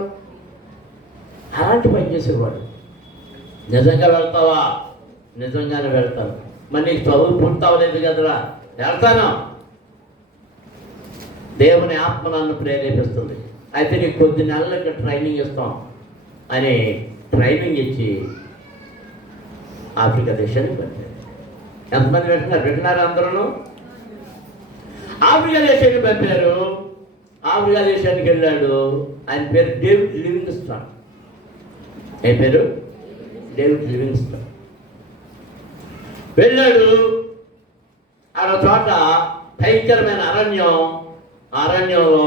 అలాంటి పని చేసేవాడు. నిజంగా వెళ్తావా? నిజంగానే వెళ్తాను. మరి నీకు చదువు పూర్తవలేదు కదరా? వెళ్తాను. దేవుని ఆత్మ నన్ను ప్రేరేపిస్తుంది. అయితే నీకు కొద్ది నెలలకు ట్రైనింగ్ ఇస్తాం అని ట్రైనింగ్ ఇచ్చి ఆఫ్రికా దేశానికి వెళ్ళాడు. ఎంతమంది వింటున్నారు? అందరూ ఆఫ్రికా దేశానికి పంపారు. ఆఫ్రికా దేశానికి వెళ్ళాడు. ఆయన పేరు డేవిడ్ లివింగ్స్టన్. ఏ పేరు? David Livingstone. వెళ్ళాడు. ఆడ చోట భయంకరమైన అరణ్యంలో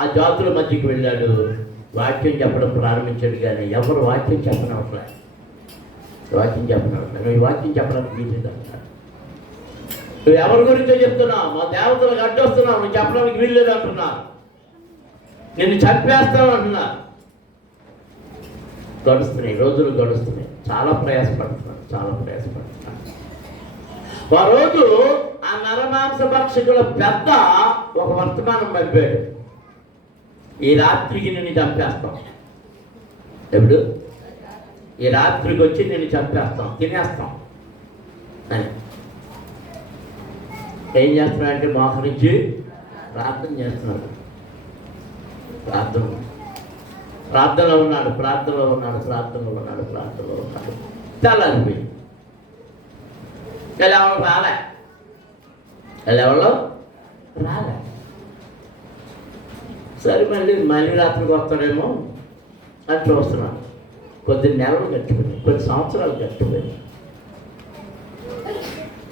ఆ జాతుల మధ్యకి వెళ్ళాడు. వాక్యం చెప్పడం ప్రారంభించాడు. కానీ ఎవరు వాక్యం చెప్పనవట్లే. వాక్యం చెప్పనవట్లే. ఈ వాక్యం చెప్పడానికి వీల్లేదు అంటారు. నువ్వు ఎవరి గురించో చెప్తున్నావు? మా దేవతలకు అడ్డొస్తున్నావు, నువ్వు చెప్పడానికి వీల్లేదు అంటున్నారు, నిన్ను చంపేస్తావు అంటున్నారు. గడుస్తున్నాయి, రోజులు గడుస్తున్నాయి. చాలా ప్రయాసపడుతున్నాను. ఆ రోజు ఆ నరమాంస భక్షకుల పెద్ద ఒక వర్తమానం పంపాడు, ఈ రాత్రికి నిన్ను చంపేస్తాం. ఎప్పుడు? ఈ రాత్రికి వచ్చి నిన్ను చంపేస్తాం, తినేస్తాం అని. ఏం చేస్తున్నాడంటే మోకరించి ప్రార్థన చేస్తున్నాడు. ప్రార్థనలో ఉన్నాడు. తెల్లారిపోయి ఎవరో రాలే. సరే మళ్ళీ రాత్రికి వస్తాడేమో అని చూస్తున్నాను. కొద్ది నెలలు గడిచిపోయింది, కొన్ని సంవత్సరాలు గడిచిపోయింది.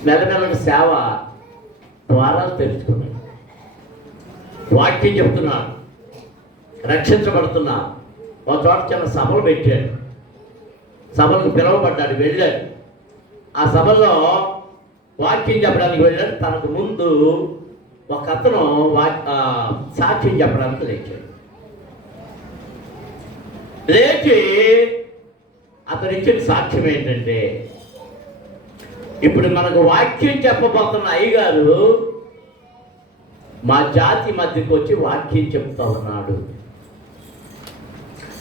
మెల్లమెల్లగా సేవ ద్వారాలు తెరుచుకున్నాయి. వాక్యం చెప్తున్నాను, రక్షించబడుతున్నా. ఒక చోట చిన్న సభలు పెట్టాడు. సభలకు పిలువబడ్డాడు, వెళ్ళాడు. ఆ సభలో వాక్యం చెప్పడానికి వెళ్ళాడు. తనకు ముందు ఒక అతను సాక్ష్యం చెప్పడానికి లేచి అతను ఇచ్చిన సాక్ష్యం ఏంటంటే, ఇప్పుడు మనకు వాక్యం చెప్పబోతున్న అయ్యగారు మా జాతి మధ్యకు వచ్చి వాక్యం చెప్తా ఉన్నాడు.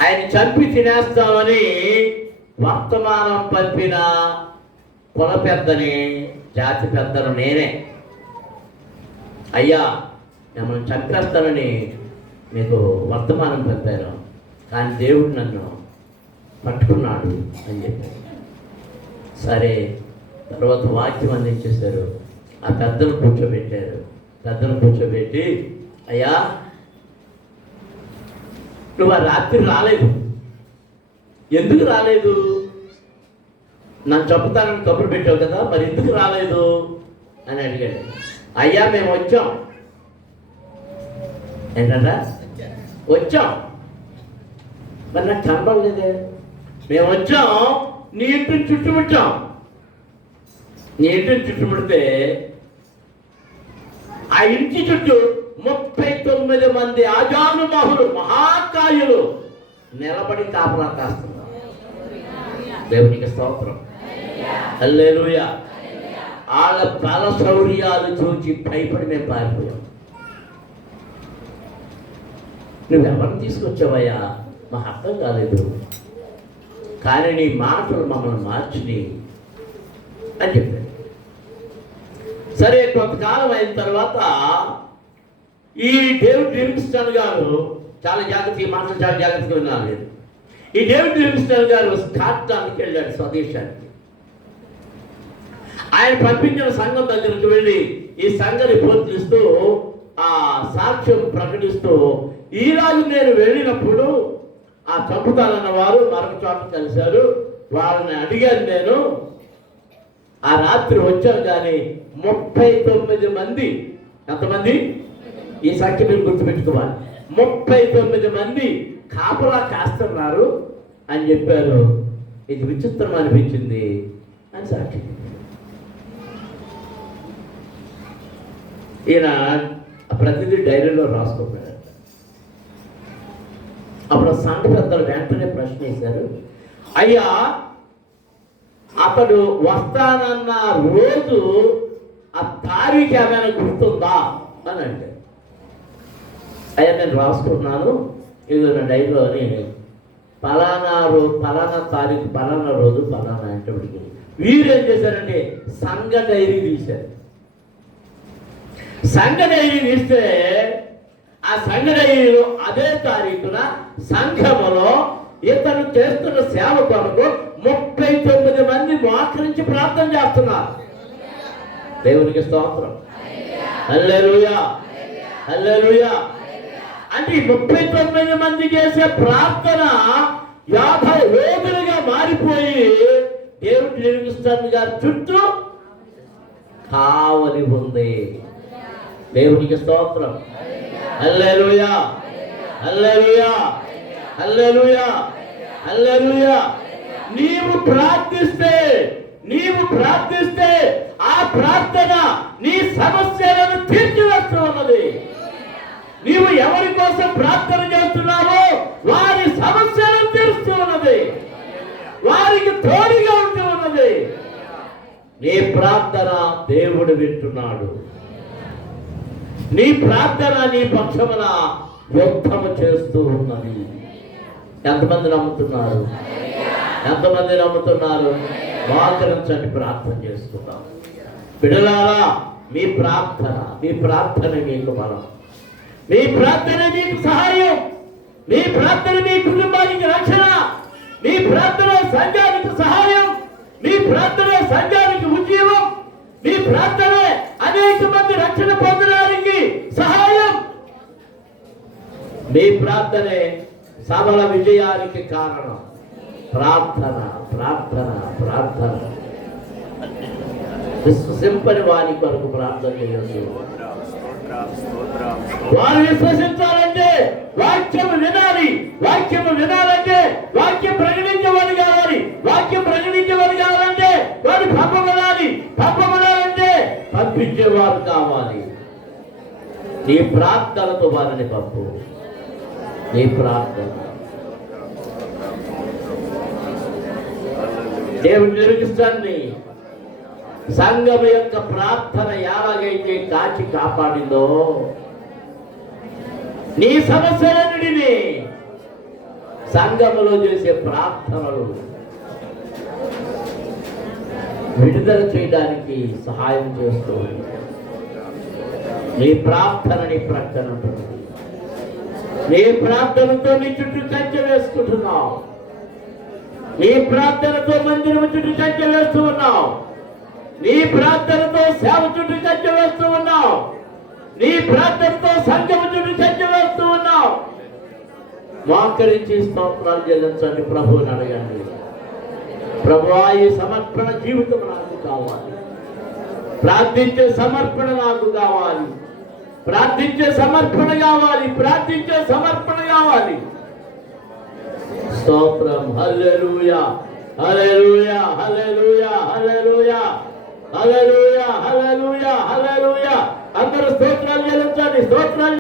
ఆయన చంపి తినేస్తామని వర్తమానం పంపిన కుల పెద్దని, జాతి పెద్దను నేనే. అయ్యా, మిమ్మల్ని చంపేస్తానని మీకు వర్తమానం పంపారు, కానీ దేవుడు నన్ను పట్టుకున్నాడు అని చెప్పాడు. సరే, తర్వాత వాక్యం అందించేశారు. ఆ పెద్దలు కూర్చోబెట్టారు. పెద్దలు కూర్చోబెట్టి, అయ్యా నువ్వు ఆ రాత్రి రాలేదు, ఎందుకు రాలేదు? నన్ను చెప్తానని కబురు పెట్టావు కదా, మరి ఎందుకు రాలేదు అని అడిగాడు. అయ్యా మేము వచ్చాం. ఏంటంట? వచ్చాం. మరి నాకు కనపడలేదే. మేము వచ్చాం, నీ ఇంటిని చుట్టుముట్టాం. నీ ఇంటిని చుట్టుముడితే ఆ ఇంటి చుట్టూ 39 మంది ఆజానుబాహులు, మహాకాయులు నిలబడి కాపలా కాస్తున్నారు. దేవునికి స్తోత్రం. హల్లెలూయా. వాళ్ళ బల శౌర్యాలు చూసి భయపడి మేము పారిపోయాం. నువ్వెవరిని తీసుకొచ్చావయ్యా? మాకు అర్థం కాలేదు, కానీ నీ మాటలు మమ్మల్ని మార్చిని అని చెప్పాడు. సరే, కొంతకాలం అయిన తర్వాత ఈ డేవిడ్ లివింగ్స్టన్ గారు చాలా జాగ్రత్తగా, ఈ మాటలు చాలా జాగ్రత్తగా వినాలి. ఈ డేవిడ్ లివింగ్స్టన్ గారు స్కాట్లాండ్కి వెళ్ళాడు, స్వదేశానికి. ఆయన పంపించిన సంఘం దగ్గరికి వెళ్ళి ఈ సంఘాన్ని బోధిస్తూ, ఆ సాక్ష్యం ప్రకటిస్తూ, ఈరోజు నేను వెళ్ళినప్పుడు ఆ చంపుతానన్న వారు మరొక చోట కలిశారు. వాళ్ళని అడిగాను నేను, ఆ రాత్రి వచ్చాను, కానీ 39 మంది, ఎంతమంది? ఈ సంఖ్య మీరు గుర్తుపెట్టుకోవాలి. 39 మంది కాపలా కాస్తున్నారు అని చెప్పారు. ఇది విచిత్రం అనిపించింది అని సాక్షి. ఈయన ప్రతిదీ డైరీలో రాసుకోపోయాడు. అప్పుడు సంఘ పెద్దలు వెంటనే ప్రశ్న వేశారు, అయ్యా అతడు వస్తానన్న రోజు ఆ తారీఖు ఏమైనా గుర్తుందా అని అంటే, అయ్యా నేను రాసుకున్నాను, ఇది నా డైరీలో అని, పలానా తారీఖు, పలానా రోజు, పలానా అంటే. వీరు ఏం చేశారంటే సంఘ డైరీ తీశారు. సంఘ డైరీ తీస్తే ఆ సంఘ డైరీలో అదే తారీఖున సంఘములో ఇతను చేస్తున్న సేవ కొరకు 39 మంది మోకరించి ప్రార్థన చేస్తున్నారు. దేవునికి స్తోత్రం. హల్లెలూయా, హల్లెలూయా. అంటే 39 మంది చేసే ప్రార్థన 50 రోజులుగా మారిపోయి డేవిడ్ లివింగ్స్టన్ గారి చుట్టూ కావలి ఉంది. దేవునికి స్తోత్రం. హల్లెలూయా, హల్లెలూయా, హల్లెలూయా, హల్లెలూయా. నీవు ప్రార్థిస్తే ఆ ప్రార్థన నీ సమస్యలను తీర్చివేస్తూ ఉన్నది. నీవు ఎవరి కోసం ప్రార్థన చేస్తున్నావో వారి సమస్యలను తీరుస్తూ ఉన్నది, వారికి తోడుగా ఉంటూ ఉన్నది. నీ ప్రార్థన దేవుడు వింటున్నాడు. నీ ప్రార్థన నీ పక్షమున యుద్ధము చేస్తూ ఉన్నది. ఎంతమంది నమ్ముతున్నారు? ఎంతమంది నమ్ముతున్నారు? మోకరించండి, ప్రార్థన చేసుకుందాం. బిడ్డలారా, మీ ప్రార్థన మీకు బలం, మీ ప్రార్థన మీకు సహాయం, మీ ప్రార్థన మీ కుటుంబానికి రక్షణ, మీ ప్రార్థన సంఘానికి సహాయం, మీ ప్రార్థన సంఘానికి ఉద్యమం, మీ ప్రార్థన అనేక మంది రక్షణ పొందడానికి సహాయం. మీ ప్రార్థనే సబల విజయానికి కారణం. ప్రార్థన, ప్రార్థన, ప్రార్థన. విశ్వసింపని వారి కొరకు ప్రార్థన చేయొచ్చు. వారు విశ్వసించాలంటే వాక్యము వినాలి. వాక్యము వినాలంటే వాక్యం ప్రకటించమని కావాలి. వాక్యం ప్రకటించమని కావాలంటే వారు పంపబడాలి. పంపబడాలంటే పంపించేవారు కావాలి. నీ ప్రార్థనతో వారిని పంపు. నీ ప్రార్థన. దేవుడు నిర్మిస్తాన్ని సంఘం యొక్క ప్రార్థన ఎలాగైతే కాచి కాపాడిందో, నీ సమస్యలన్నిటినీ సంఘములో చేసే ప్రార్థనలు విడుదల చేయడానికి సహాయం చేస్తూ నీ ప్రార్థన నీ ప్రక్కన ఉంటుంది. నీ ప్రార్థనతో నీ చుట్టూ కంచె వేసుకుంటున్నావు. నీ ప్రార్థనతో మందిరం చుట్టూ కంచె వేస్తూ ఉన్నావు. నీ ప్రార్థనతో సేవ చుట్టూ కంచె వేస్తూ ఉన్నావు. నీ ప్రార్థనతో సంఘం చుట్టూ కంచె వేస్తూ ఉన్నావు. మోకరించి స్తోత్రాలు చెల్లించండి. ప్రభువుని అడగండి. ప్రభువా, ఈ సమర్పణ జీవితం నాకు కావాలి. ప్రార్థించే సమర్పణ నాకు కావాలి. ప్రార్థించే సమర్పణ కావాలి. ప్రార్థించే సమర్పణ కావాలి. స్తోత్రం. హల్లెలూయా, హల్లెలూయా, హల్లెలూయా, హల్లెలూయా, హల్లెలూయా, హల్లెలూయా, హల్లెలూయా. అందరూ స్తోత్రాలు చెల్లించండి. స్తోత్రాలు